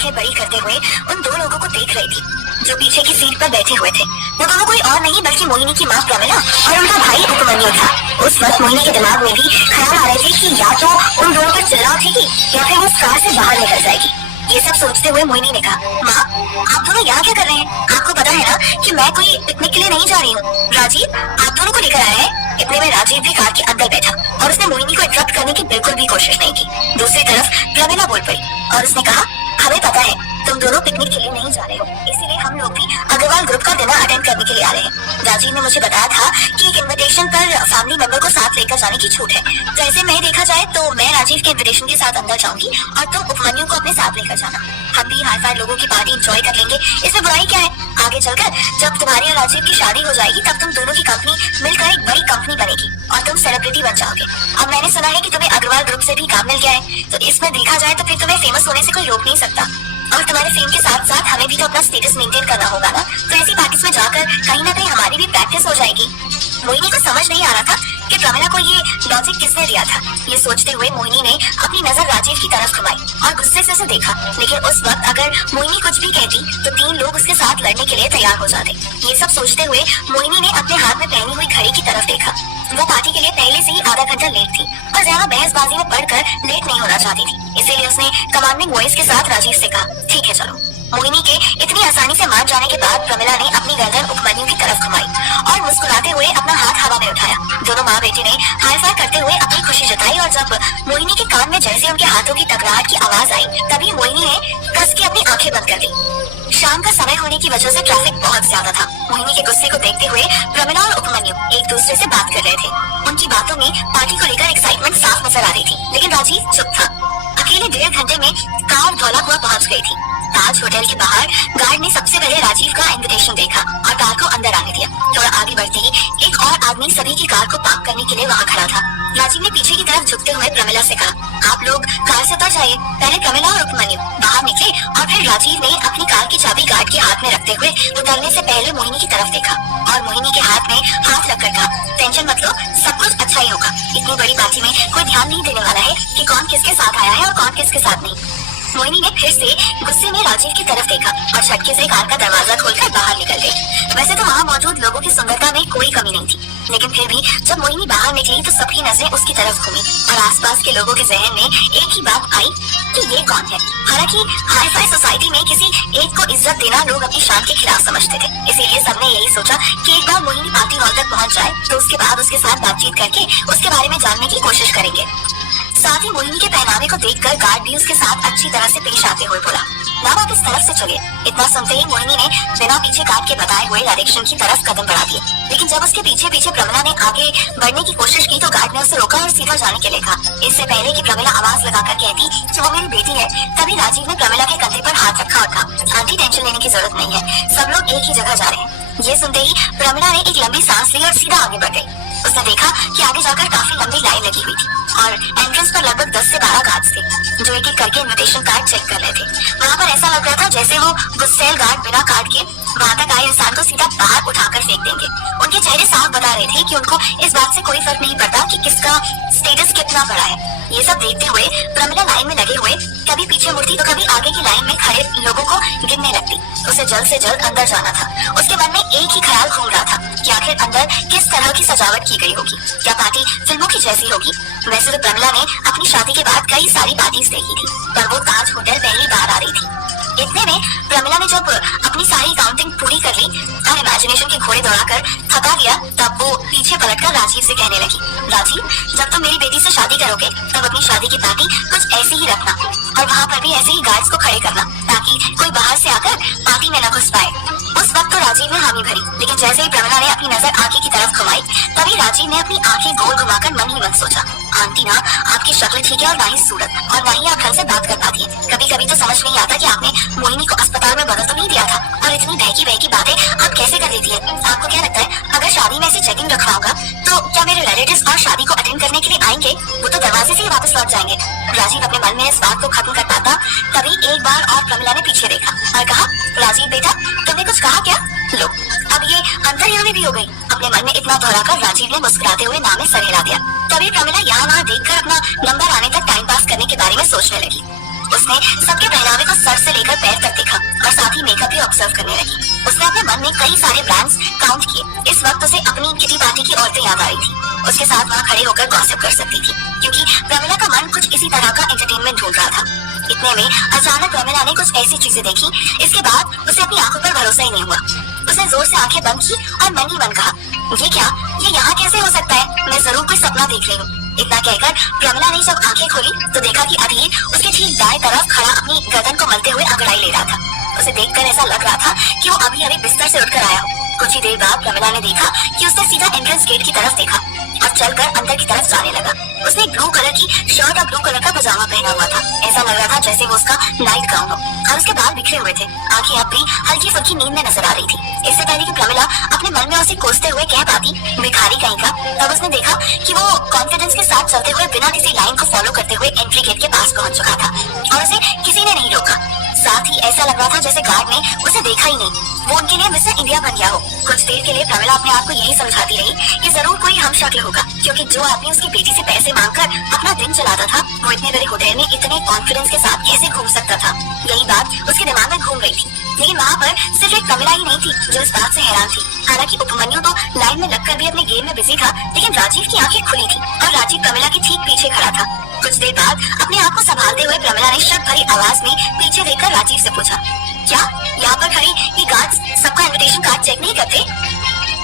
आंखें बड़ी करते हुए उन दो लोगों को देख रही थी जो पीछे की सीट पर बैठे हुए थे। वो दोनों कोई और नहीं बल्कि मोहिनी की माँ प्रमिला और उनका भाई उपमन्यु था। उस वक्त मोहिनी के दिमाग में भी ख्याल आ रहे थे कि या तो उन दोनों पर चिल्ला उठेगी या फिर वो उस कार से बाहर निकल जाएगी। ये सब सोचते हुए मोहिनी ने कहा, माँ आप दोनों यहाँ क्या कर रहे हैं? आपको पता है ना कि मैं कोई पिकनिक के लिए नहीं जा रही हूँ। राजीव आप दोनों को लेकर आया है। इतने में राजीव भी कार के अंदर बैठा और उसने मोहिनी को इंटरप्ट करने की बिल्कुल भी कोशिश नहीं की। दूसरी तरफ प्रमिला बोल पड़ी और उसने कहा, हमें पता है तुम दोनों पिकनिक के लिए नहीं जा रहे हो, इसीलिए हम लोग भी अग्रवाल ग्रुप का डिनर अटेंड करने के लिए आ रहे हैं। राजीव ने मुझे बताया था कि एक इनविटेशन पर फैमिली मेंबर को साथ लेकर जाने की छूट है। जैसे मैं देखा जाए तो मैं राजीव के इनविटेशन के साथ अंदर जाऊंगी और तुम उपमन्यु को अपने साथ लेकर जाना। हम भी हाई फाई लोगों की पार्टी एंजॉय कर लेंगे, इसमें बुराई क्या है? आगे चलकर जब तुम्हारी और राजीव की शादी हो जाएगी तब तुम दोनों की कंपनी मिलकर एक बड़ी कंपनी बनेगी और तुम सेलिब्रिटी बन जाओगे। अब मैंने सुना है कि तुम्हें अग्रवाल ग्रुप से भी काम मिल गया है, तो इसमें देखा जाए तो फिर तुम्हें फेमस होने से कोई रोक नहीं सकता। और तुम्हारे फेम के साथ साथ हमें भी तो अपना स्टेटस मेंटेन करना होगा ना, तो ऐसी पार्टीज में जाकर कहीं ना कहीं हमारी भी प्रैक्टिस हो जाएगी। मोहिनी को समझ नहीं आ रहा था कि प्रमिला को ये लॉजिक किसने दिया था। ये सोचते हुए मोहिनी ने अपनी नजर राजीव की तरफ घुमाई और गुस्से से उसे देखा, लेकिन उस वक्त अगर मोहिनी कुछ भी कहती तो 3 लोग उसके साथ लड़ने के लिए तैयार हो जाते। ये सब सोचते हुए मोहिनी ने अपने हाथ में पहनी हुई घड़ी की तरफ देखा। वो पार्टी के लिए पहले से ही आधा घंटा लेट थी और ज्यादा बहसबाजी में पड़कर लेट नहीं होना चाहती थी, इसीलिए उसने कमांडिंग वॉइस के साथ राजीव से कहा, ठीक है चलो। मोहिनी के इतनी आसानी से मान जाने के बाद प्रमिला ने अपनी गर्दन उपमन्यु की तरफ घुमाई और मुस्कुराते हुए अपना हाथ हवा में उठाया। दोनों माँ बेटी ने हाई फाई करते हुए अपनी खुशी जताई और जब मोहिनी के कान में जैसे उनके हाथों की टकराहट की आवाज आई तभी मोहिनी ने कस के अपनी आंखें बंद कर दी। शाम का समय होने की वजह से ट्रैफिक बहुत ज्यादा था। मोहिनी के गुस्से को देखते हुए प्रमिला और उपमन्यु एक दूसरे से बात कर रहे थे। उनकी बातों में पार्टी को लेकर एक्साइटमेंट साफ नजर आ रही थी, लेकिन राजीव चुप था। अकेले 1.5 घंटे में कार धौलाकुआं पहुंच गई थी। ताज होटल के बाहर गार्ड ने सबसे पहले राजीव का इनविटेशन देखा और कार को अंदर आने दिया। थोड़ा आगे बढ़ते ही एक और आदमी सभी की कार को पार्क करने के लिए वहाँ खड़ा था। राजीव ने पीछे की तरफ झुकते हुए प्रमिला से कहा, आप लोग कार से उतर जाइए। पहले प्रमिला और उपमन्यु बाहर निकले और फिर राजीव ने अपनी कार की चाबी गार्ड के हाथ में रखते हुए उतरने से पहले मोहिनी की तरफ देखा और मोहिनी के हाथ में हाथ रखकर कहा, टेंशन मत लो, सब कुछ अच्छा ही होगा। इतनी बड़ी पार्टी में कोई ध्यान नहीं देने वाला है कि कौन किसके साथ आया है और कौन किसके साथ नहीं। मोहिनी ने फिर से गुस्से में राजीव की तरफ देखा और झटके से कार का दरवाजा खोलकर बाहर निकल गई। वैसे तो वहाँ मौजूद लोगों की सुंदरता में कोई कमी नहीं थी, लेकिन फिर भी जब मोहिनी बाहर निकली तो सबकी नजरें उसकी तरफ घूमी और आसपास के लोगों के जहन में एक ही बात आई कि ये कौन है। हालांकि हाई फाई सोसाइटी में किसी एक को इज्जत देना लोग अपनी शान के खिलाफ समझते थे, इसीलिए सबने यही सोचा कि एक बार मोहिनी पार्टी हॉल तक पहुँच जाए तो उसके बाद उसके साथ बातचीत करके उसके बारे में जानने की कोशिश करेंगे। साथ ही मोहिनी के पहनावे को देखकर गार्ड भी उसके साथ अच्छी तरह से पेश आते हुए बोला, नाम आप इस तरफ से चलिए। इतना सुनते ही मोहिनी ने बिना पीछे गार्ड के बताए हुए डायरेक्शन की तरफ कदम बढ़ा दिए, लेकिन जब उसके पीछे पीछे प्रमिला ने आगे बढ़ने की कोशिश की तो गार्ड ने उसे रोका और सीधा जाने के लिए कहा। इससे पहले कि प्रमिला आवाज लगाकर कहती कि वो मेरी बेटी है, तभी राजीव ने प्रमिला के कंधे पर हाथ रखा और कहा, आंटी टेंशन लेने की जरूरत नहीं है, सब लोग एक ही जगह जा रहे हैं। ये सुनते ही प्रमिला ने एक लंबी सांस ली और सीधा आगे बढ़ गई। उसने देखा कि आगे जाकर काफी लंबी लाइन लगी हुई थी और एंट्रेंस पर लगभग 10 से 12 गार्ड्स थे जो एक एक करके इनविटेशन कार्ड चेक कर रहे थे। वहाँ पर ऐसा लग रहा था जैसे वो गुस्सैल गार्ड बिना कार्ड के वहाँ तक आए इंसान को सीधा बाहर उठाकर फेंक देंगे। उनके चेहरे साफ बता रहे थे कि उनको इस बात से कोई फर्क नहीं पड़ता कि किसका स्टेटस कितना बड़ा है। ये सब देखते हुए प्रमिला लाइन में लगे हुए कभी पीछे मुड़ती तो कभी आगे की लाइन में खड़े लोगों को गिनने लगती। उसे जल्द से जल्द अंदर जाना था। उसके मन में एक ही ख्याल घूम रहा था कि आखिर अंदर किस तरह की सजावट की गई होगी, क्या पार्टी फिल्मों की जैसी होगी। वैसे तो प्रमिला ने अपनी शादी के बाद कई सारी पार्टीज देखी थी, पर वो ताज होटल पहली बार आ रही थी। इतने में प्रमिला ने जब अपनी सारी काउंटिंग पूरी कर ली और इमेजिनेशन के घोड़े दौड़ाकर थका गया तब वो पीछे पलटकर राजीव से कहने लगी, राजीव जब तुम मेरी बेटी से शादी करोगे तब अपनी शादी की पार्टी कुछ ऐसी ही रखना और वहाँ पर भी ऐसे ही गार्ड्स को खड़े करना ताकि कोई बाहर से आकर पार्टी में न घुस पाए। उस वक्त तो राजीव ने हामी भरी, लेकिन जैसे ही प्रमिला ने अपनी नजर आगे की तरफ घुमाई तभी राजीव ने अपनी आंखें गोल घुमाकर मन ही मन सोचा, आंटी ना आपकी शक्ल ठीक है और ना ही सूरत और ना ही आप ढंग से बात कर पाती है। कभी कभी तो समझ नहीं आता कि आपने मोहिनी को अस्पताल में बदल तो नहीं दिया था और इतनी बहकी बहकी बातें आप कैसे कर देती है। आपको क्या लगता है अगर शादी में ऐसी चेकिंग रखा होगा तो क्या मेरे रिलेटिव्स और शादी को अटेंड करने के लिए आएंगे? वो तो दरवाजे से ही वापस लौट जाएंगे। राजीव अपने मन में इस बात को खत्म कर पाता तभी एक बार और प्रमिला ने पीछे देखा और कहा, राजीव बेटा तुमने कुछ कहा क्या? लो अब ये अंतर्यामी भी हो गई। अपने मन में इतना दोहराकर राजीव ने मुस्कुराते हुए नाम में सर हिला दिया। तभी प्रमिला यहाँ वहाँ देखकर अपना नंबर आने तक टाइम पास करने के बारे में सोचने लगी। उसने सबके पहनावे को सर से लेकर पैर तक देखा और साथ ही मेकअप भी ऑब्जर्व करने लगी। उसने अपने मन में कई सारे ब्रांड्स काउंट किए। इस वक्त उसे अपनी किटी पार्टी की औरतें याद आ रही थी। उसके साथ वहाँ खड़े होकर गॉसिप कर सकती थी, क्योंकि प्रमिला का मन कुछ इसी तरह का एंटरटेनमेंट ढूंढ रहा था। इतने में अचानक प्रमिला ने कुछ ऐसी चीजें देखी, इसके बाद उसे अपनी आंखों पर भरोसा ही नहीं हुआ। उसने जोर से आंखें बंद की और मन ही मन कहा, ये क्या, ये यहाँ कैसे हो सकता है? मैं जरूर कोई सपना देख रही हूँ। इतना कहकर प्रमिला ने जब आंखें खोली तो देखा कि अधीर उसके ठीक दाएं तरफ खड़ा अपनी गर्दन को मलते हुए अंगड़ाई ले रहा था। उसे देखकर ऐसा लग रहा था कि वो अभी अभी बिस्तर से उठकर आया हो। कुछ ही देर बाद प्रमिला ने देखा कि उसने सीधा एंट्रेंस गेट की तरफ देखा और चलकर अंदर की तरफ जाने लगा। उसने ब्लू कलर की शर्ट और ब्लू कलर का पजामा पहना हुआ था। ऐसा लग रहा था जैसे वो उसका नाइट गाउन हो और उसके बाल बिखरे हुए थे। आंखें अब भी हल्की फुल्की नींद में नजर आ रही थी। इससे पहले कि प्रमिला अपने मन में उसे कोसते हुए कह पाती, भिखारी कहीं का, तब उसने देखा कि वो कॉन्फिडेंस के साथ चलते हुए बिना किसी लाइन को फॉलो करते हुए एंट्री गेट के पास पहुंच चुका था और उसे किसी ने नहीं रोका। साथ ही ऐसा लग रहा था जैसे गार्ड ने उसे देखा ही नहीं, वो उनके लिए मिस्टर इंडिया बन गया हो। कुछ देर के लिए प्रमिला अपने आप को यही समझाती रही कि जरूर कोई हमशक्ल होगा, क्योंकि जो आदमी उसकी बेटी से पैसे मांगकर अपना दिन चलाता था, वो इतने बड़े होटल में इतने कॉन्फिडेंस के साथ कैसे घूम सकता था? यही बात उसके दिमाग में घूम रही थी। लेकिन वहाँ पर सिर्फ एक प्रमिला ही नहीं थी जो इस बात से हैरान थी। हालांकि उपमन्यु तो लाइन में लगकर भी अपने गेम में बिजी था, लेकिन राजीव की आंखें खुली थी और राजीव प्रमिला के ठीक पीछे खड़ा था। कुछ देर बाद अपने आप को संभालते हुए प्रमिला ने शक भरी आवाज में पीछे देखकर राजीव से पूछा, क्या यहाँ पर खड़े ये गार्ड्स सबका इनविटेशन कार्ड चेक नहीं करते?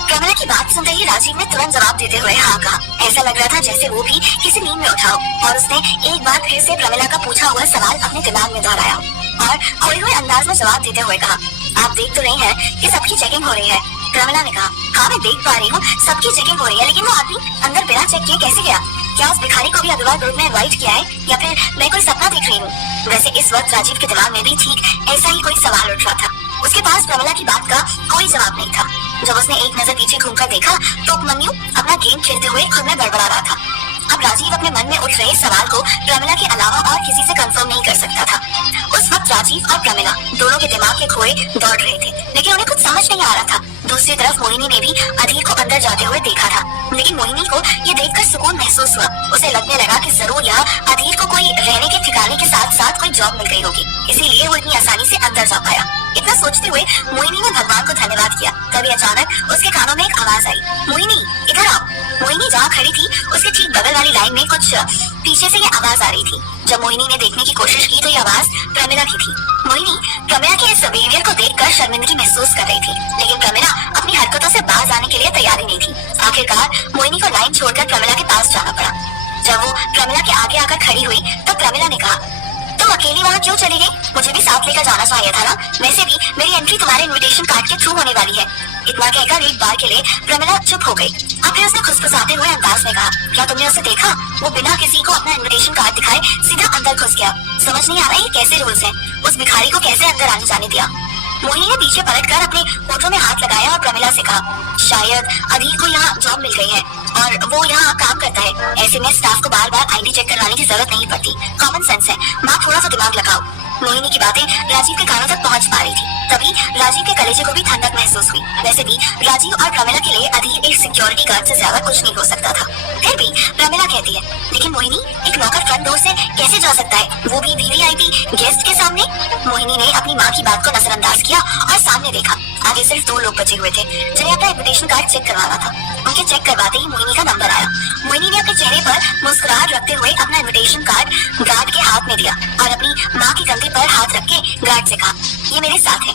प्रमिला की बात सुनते ही राजीव ने तुरंत जवाब देते हुए हाँ कहा। ऐसा लग रहा था जैसे वो भी किसी नींद में उठा हो और उसने एक बार फिर से प्रमिला का पूछा हुआ सवाल अपने दिमाग में दोहराया और खोए हुए अंदाज में जवाब देते हुए कहा, आप देख तो रही हैं कि सबकी चेकिंग हो रही है। प्रमिला ने कहा, हाँ मैं देख पा रही हूँ सबकी चेकिंग हो रही है, लेकिन वो आदमी अंदर बिना चेक किए कैसे गया? क्या उस भिखारी को भी अग्रवाल ग्रुप ने इनवाइट किया है या फिर मैं कोई सपना देख रही हूँ? वैसे इस वक्त राजीव के दिमाग में भी ठीक ऐसा ही कोई सवाल उठ रहा था। उसके पास प्रमिला की बात का कोई जवाब नहीं था। जब उसने एक नजर पीछे घूमकर देखा तो उपमन्यु अपना गेम खेलते हुए खुद में बड़बड़ा रहा था। अब राजीव अपने मन में उठ रहे सवाल को प्रमिला के अलावा और किसी से कंफर्म नहीं कर सकता था। उस वक्त राजीव और प्रमिला दोनों के दिमाग के खोए दौड़ रहे थे, लेकिन उन्हें कुछ समझ नहीं आ रहा था। दूसरी तरफ मोहिनी ने भी अधीर को अंदर जाते हुए देखा था, लेकिन मोहिनी को ये देखकर सुकून महसूस हुआ। उसे लगने लगा कि जरूर यहाँ अधीर को कोई रहने के ठिकाने के साथ साथ कोई जॉब मिल गई होगी, इसीलिए वो इतनी आसानी से अंदर जा पाया। इतना सोचते हुए मोहिनी ने भगवान को धन्यवाद किया। तभी अचानक उसके कानों में एक आवाज आई, मोहिनी इधर आओ। मोहिनी जहाँ खड़ी थी उसके ठीक बगल वाली लाइन में कुछ पीछे से ये आवाज आ रही थी। जब मोहिनी ने देखने की कोशिश की तो ये आवाज प्रमिला की थी। मोहिनी प्रमिला के इस बिहेवियर को देखकर शर्मिंदगी महसूस कर रही थी, लेकिन प्रमिला अपनी हरकतों से बाज आने के लिए तैयार ही नहीं थी। आखिरकार मोहिनी को लाइन छोड़कर प्रमिला के पास जाना पड़ा। जब वो प्रमिला के आगे आकर खड़ी हुई तो प्रमिला ने कहा, तुम अकेली वहाँ क्यों चली गई? मुझे भी साथ लेकर जाना चाहिए था ना। वैसे भी मेरी एंट्री तुम्हारे इनविटेशन कार्ड के थ्रू होने वाली है। इतना कहकर एक बार के लिए प्रमिला चुप हो गई और फिर उसने खुसफुसाते हुए अंदाज में कहा, क्या तुमने उसे देखा? वो बिना किसी को अपना इनविटेशन कार्ड दिखाए सीधा अंदर घुस गया। समझ नहीं आ रहा ये कैसे रूल्स हैं? उस भिखारी को कैसे अंदर आने जाने दिया? मोहिनी ने पीछे पलटकर अपने होठों में हाथ लगाया और प्रमिला से कहा, शायद अधीर को यहाँ जॉब मिल गई है और वो यहाँ काम करता है। ऐसे में स्टाफ को बार बार आईडी चेक करवाने की जरूरत नहीं पड़ती। कॉमन सेंस है, माँ थोड़ा सा दिमाग लगाओ। मोहिनी की बातें राजीव के कानों तक पहुंच पा रही थी। तभी राजीव के कलेजे को भी ठंडक महसूस हुई। वैसे भी राजीव और प्रमिला के लिए अधीर एक सिक्योरिटी गार्ड से ज्यादा कुछ नहीं हो सकता था। फिर भी प्रमिला कहती है, लेकिन मोहिनी एक नौकर फ्रंट डोर से कैसे जा सकता है, वो भी वीवीआईपी गेस्ट के सामने? मोहिनी ने अपनी माँ की बात को नजरअंदाज किया और सामने देखा। आगे सिर्फ 2 लोग बचे हुए थे जिन्हें अपना इनविटेशन कार्ड चेक करवाना था। उनके चेक करवाते ही मोहिनी का नंबर आया। मोहिनी ने अपने चेहरे पर मुस्कुराहट रखते हुए अपना इनविटेशन कार्ड गार्ड के हाथ में दिया और अपनी माँ के कंधे पर हाथ रख के गार्ड से कहा, ये मेरे साथ है।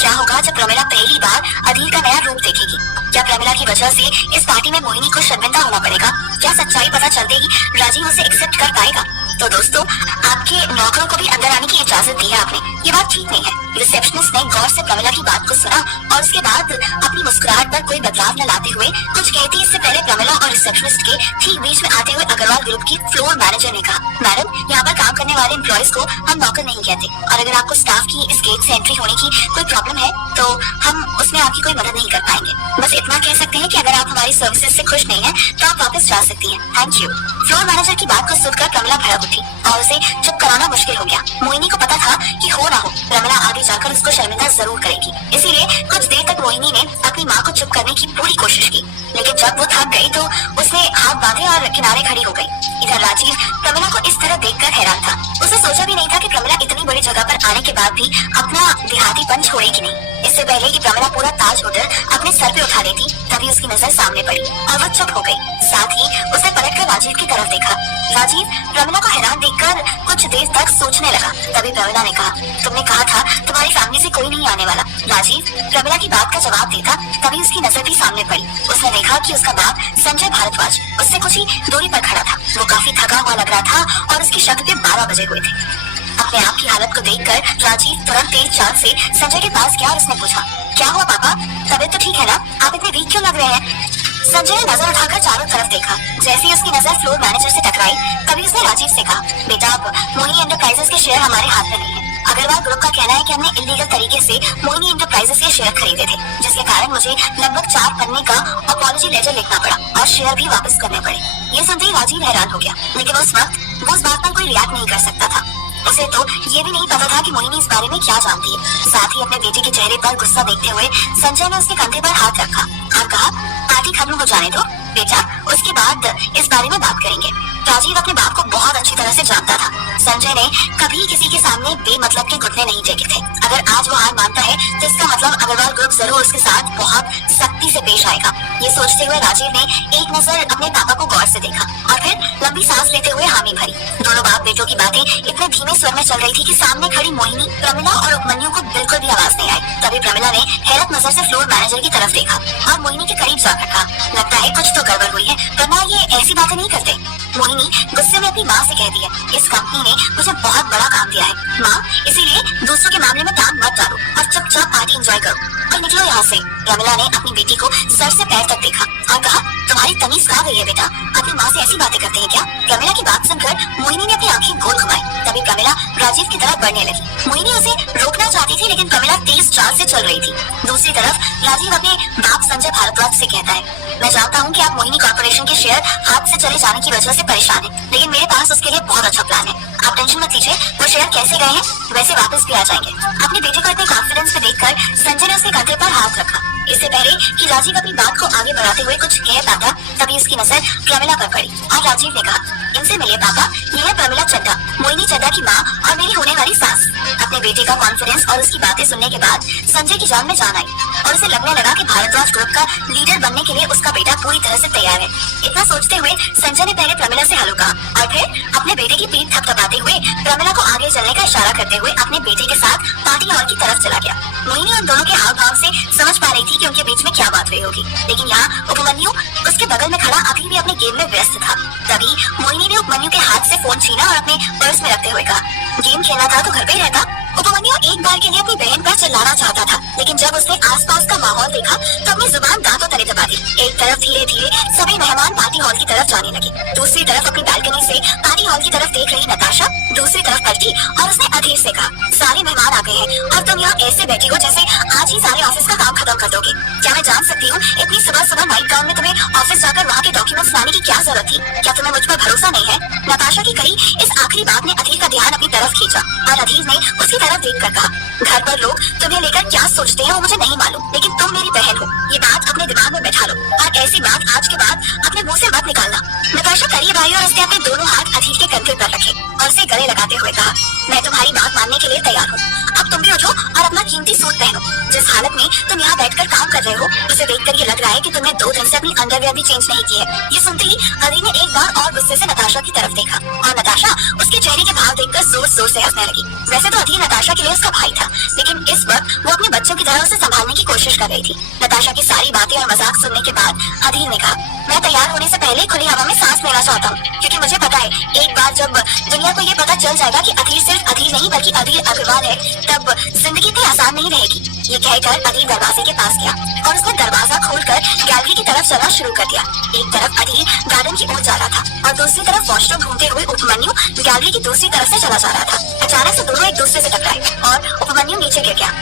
क्या होगा जब प्रमिला पहली बार अधीर का नया रूप देखेगी? क्या प्रमिला की वजह से इस पार्टी में मोहिनी को शर्मिंदा होना पड़ेगा? क्या सच्चाई पता चलते ही राजीव उसे एक्सेप्ट कर पाएगा? तो दोस्तों, आपके नौकरों को भी अंदर आने की इजाजत दी है आपने, ये बात ठीक नहीं है। रिसेप्शनिस्ट ने गौर से प्रमिला की बात को सुना और उसके बाद अपनी मुस्कुराहट पर कोई बदलाव न लाते हुए कुछ कहती इससे पहले प्रमिला और रिसेप्शनिस्ट के ठीक बीच में आते हुए अग्रवाल ग्रुप की फ्लोर मैनेजर ने कहा, मैडम यहाँ पर काम करने वाले एम्प्लॉयज को हम नौकर नहीं कहते और अगर आपको स्टाफ की इस गेट से एंट्री होने की कोई प्रॉब्लम है तो हम उसमें आपकी कोई मदद नहीं कर पाएंगे। बस इतना कह सकते हैं कि अगर आप हमारी सर्विसेज से खुश नहीं है तो आप वापस जा सकती हैं। Thank you. फ्लोर मैनेजर की बात को सुनकर प्रमिला भड़क उठी और उसे चुप कराना मुश्किल हो गया। मोहिनी को पता था कि हो ना हो प्रमिला आगे जाकर उसको शर्मिंदा जरूर करेगी, इसीलिए कुछ देर तक मोहिनी ने अपनी माँ को चुप करने की पूरी कोशिश की, लेकिन जब वो थक गई तो उसने हाथ बांधे और किनारे खड़ी हो गई। इधर राजीव प्रमिला को इस तरह देखकर हैरान था। उसे सोचा भी नहीं था कि प्रमिला इतनी बड़ी जगह पर आने के बाद भी अपना देहातीपन छोड़ेगी नहीं। इससे पहले कि प्रमिला पूरा ताज होटल अपने सर पे उठा लेती, तभी उसकी नजर सामने पड़ी और वो चुप हो गई। साथ ही उसने पलटकर राजीव की तरफ देखा। राजीव प्रमिला को हैरान देखकर कुछ देर तक सोचने लगा। तभी प्रमिला ने कहा, तुमने कहा था तुम्हारी फैमिली से कोई नहीं आने वाला। राजीव प्रमिला की बात का जवाब देता, तभी उसकी नजर भी सामने पड़ी। उसने देखा कि उसका बाप संजय भारद्वाज उससे कुछ ही दूरी पर खड़ा था। वो काफी थका हुआ लग रहा था और उसकी शक्ल पे 12 बजे हुए थे। अपने आप की हालत को देखकर राजीव तुरंत तेज चाल से संजय के पास गया और उसने पूछा, क्या हुआ पापा, तबीयत तो ठीक है ना, आप इतने वीक क्यों लग रहे हैं? संजय ने नजर उठाकर चारों तरफ देखा। जैसे ही उसकी नजर फ्लोर मैनेजर से टकराई, तभी उसने राजीव से कहा, बेटा अब मोहिनी एंटरप्राइजेस के शेयर हमारे हाथ में नहीं है। अग्रवाल ग्रुप का कहना है कि हमने इलीगल तरीके से मोहिनी एंटरप्राइजेस के शेयर खरीदे थे, जिसके कारण मुझे लगभग 4 पन्ने का अपॉलजी लेटर लिखना पड़ा और शेयर भी वापस करने पड़े। ये सुनते ही राजीव हैरान हो गया, लेकिन उस वक्त वो उस बात पर कोई रिएक्ट नहीं कर सकता था। उसे तो ये भी नहीं पता था कि मोहिनी इस बारे में क्या जानती है। साथ ही अपने बेटे के चेहरे पर गुस्सा देखते हुए संजय ने उसके कंधे पर हाथ रखा और कहा, पार्टी खत्म हो जाने दो बेटा, उसके बाद इस बारे में बात करेंगे। राजीव अपने बाप को बहुत अच्छी तरह से जानता था। संजय ने कभी किसी के सामने बेमतलब के घुटने नहीं टेके थे। अगर आज वो हार मानता है तो इसका मतलब अग्रवाल ग्रुप जरूर उसके साथ बहुत सख्ती से पेश आएगा। ये सोचते हुए राजीव ने एक नजर अपने पापा को गौर से देखा और फिर लंबी सांस लेते हुए हामी भरी। दोनों बाप बेटों की बातें इतने धीमे स्वर में चल रही थी कि सामने खड़ी मोहिनी, प्रमिला और उपमन्यु को बिल्कुल भी आवाज नहीं आई। तभी प्रमिला ने हैरत नजर से फ्लोर मैनेजर की तरफ देखा और मोहिनी के करीब जाकर कहा, लगता है कुछ तो गड़बड़ हुई है, वरना ये ऐसी बातें नहीं करते। मोहिनी गुस्से में अपनी माँ से कहती है, इस कंपनी ने मुझे बहुत बड़ा काम दिया है माँ, इसीलिए दूसरों के मामले में टांग मत डालो और चुपचाप पार्टी एंजॉय करो और निकलो यहाँ से। प्रमिला ने अपनी बेटी को सर से पैर तक देखा और कहा, तुम्हारी तमीज कहाँ गई है बेटा, अपनी माँ से ऐसी बातें करते हैं क्या? प्रमिला की बात सुनकर मोहिनी ने अपनी आंखें गोल घुमाई। तभी प्रमिला राजीव की तरफ बढ़ने लगी। मोहिनी उसे रोकना चाहती थी, लेकिन प्रमिला तेज चाल से चल रही थी। दूसरी तरफ राजीव अपने बाप संजय भारद्वाज से कहता है, मैं जानता हूँ कि आप मोहिनी कॉर्पोरेशन के शेयर हाथ से चले जाने की वजह से परेशान हैं, लेकिन मेरे पास उसके लिए बहुत अच्छा प्लान है। आप टेंशन मत लीजिए, वो शेयर कैसे गए हैं वैसे वापस भी आ जाएंगे। अपने बेटे को इतने कॉन्फिडेंस में देखकर संजय ने उसके कंधे पर हाथ रखा। इससे पहले कि राजीव अपनी बात को आगे बढ़ाते हुए कुछ कह पाता, तभी उसकी नजर प्रमिला पर पड़ी और राजीव ने कहा, इनसे मिलिए पापा, ये है प्रमिला चड्ढा, मोहिनी चड्ढा की माँ और मेरी होने वाली सास। अपने बेटे का कॉन्फिडेंस और उसकी बातें सुनने के बाद संजय की जान में जान आई और उसे लगने लगा कि भारद्वाज ग्रुप का लीडर बनने के लिए उसका बेटा पूरी तरह से तैयार है। इतना सोचते हुए संजय ने पहले प्रमिला से हेलो कहा और फिर अपने बेटे की पीठ थपथपाते हुए प्रमिला को आगे चलने का इशारा करते हुए अपने बेटे के साथ पार्टी हॉल की तरफ चला गया। मोहिनी उन दोनों के हाव भाव से समझ पा रही थी कि उनके बीच में क्या बात हुई होगी, लेकिन यहाँ उपमन्यु उसके बगल में खड़ा अभी भी अपने गेम में व्यस्त था। तभी मोहिनी ने उपमन्यु के हाथ से फोन छीना और अपने पर्स में रखते हुए कहा, गेम खेलना था तो घर पे ही रहता। उपमन्यु एक बार के लिए अपनी बहन पर चिल्लाना चाहता था, लेकिन जब उसने आसपास का माहौल देखा तो अपनी जुबान दांतों तले दबा दी। एक तरफ धीरे धीरे सभी मेहमान पार्टी हॉल की तरफ जाने लगे। दूसरी तरफ अपनी बालकनी से पार्टी हॉल की तरफ देख रही नताशा दूसरी तरफ पलटी और उसने अधीर से कहा, सारे मेहमान आ गए हैं और तुम यहाँ ऐसे बैठी हो जैसे आज ही सारे ऑफिस का काम खत्म कर दोगे। क्या मैं जान सकती हूँ इतनी सुबह सुबह नाइट गाउन में तुम्हें ऑफिस जाकर वहाँ के डॉक्यूमेंट्स लाने की क्या जरूरत थी? क्या तुम्हें मुझ पर भरोसा नहीं है? नताशा की कही इस आखिरी बात ने अधीर का ध्यान अपनी तरफ खींचा और अधीर ने उसकी तरफ देखकर कहा, घर पर लोग तुम्हें लेकर क्या सोचते हैं वो मुझे नहीं मालूम, लेकिन तुम मेरी बहन हो, ये बात अपने दिमाग में बैठा लो और ऐसी बात आज के बाद अपने मुंह से मत निकालना। नताशा करीब आई और उसने अपने दोनों हाथ अधीर के कंधे पर रखे और उसे गले लगाते हुए कहा, मैं तुम्हारी बात मानने के लिए तैयार हूँ। अब तुम भी उठो और अपना कीमती सूट पहनो। जिस हालत में तुम यहाँ बैठकर काम कर रहे हो उसे देखकर ये लग रहा है कि तुमने 2 दिन से अपनी अंडरवियर भी चेंज नहीं की है। ये सुनते ही अधीर ने एक बार और गुस्से से नताशा की तरफ देखा और नताशा उसके चेहरे के भाव देखकर जोर जोर से हंसने लगी। वैसे तो अधीर नताशा के लिए उसका भाई था, लेकिन इस वक्त वो अपने बच्चों की तरह उसे संभालने की कोशिश कर रही थी। नताशा की सारी बातें और मजाक सुनने के बाद अधीर ने कहा, मैं तैयार होने से पहले खुली हवा में सांस लेना चाहता हूँ, क्योंकि मुझे पता है एक बार जब दुनिया को ये पता चल जाएगा कि अधीर सिर्फ अधीर नहीं बल्कि अधीर अग्रवाल है, तब जिंदगी इतनी आसान नहीं रहेगी। ये कहकर अधीर दरवाजे के पास गया और उसने दरवाजा खोलकर गैलरी की तरफ चलना शुरू कर दिया। एक तरफ अधीर गार्डन की ओर जा रहा था और दूसरी तरफ वॉशरूम घूमते हुए उपमन्यु गैलरी की दूसरी तरफ से चला जा रहा था। अचानक से दोनों एक दूसरे से टकराए और उपमन्यु नीचे गिर गया।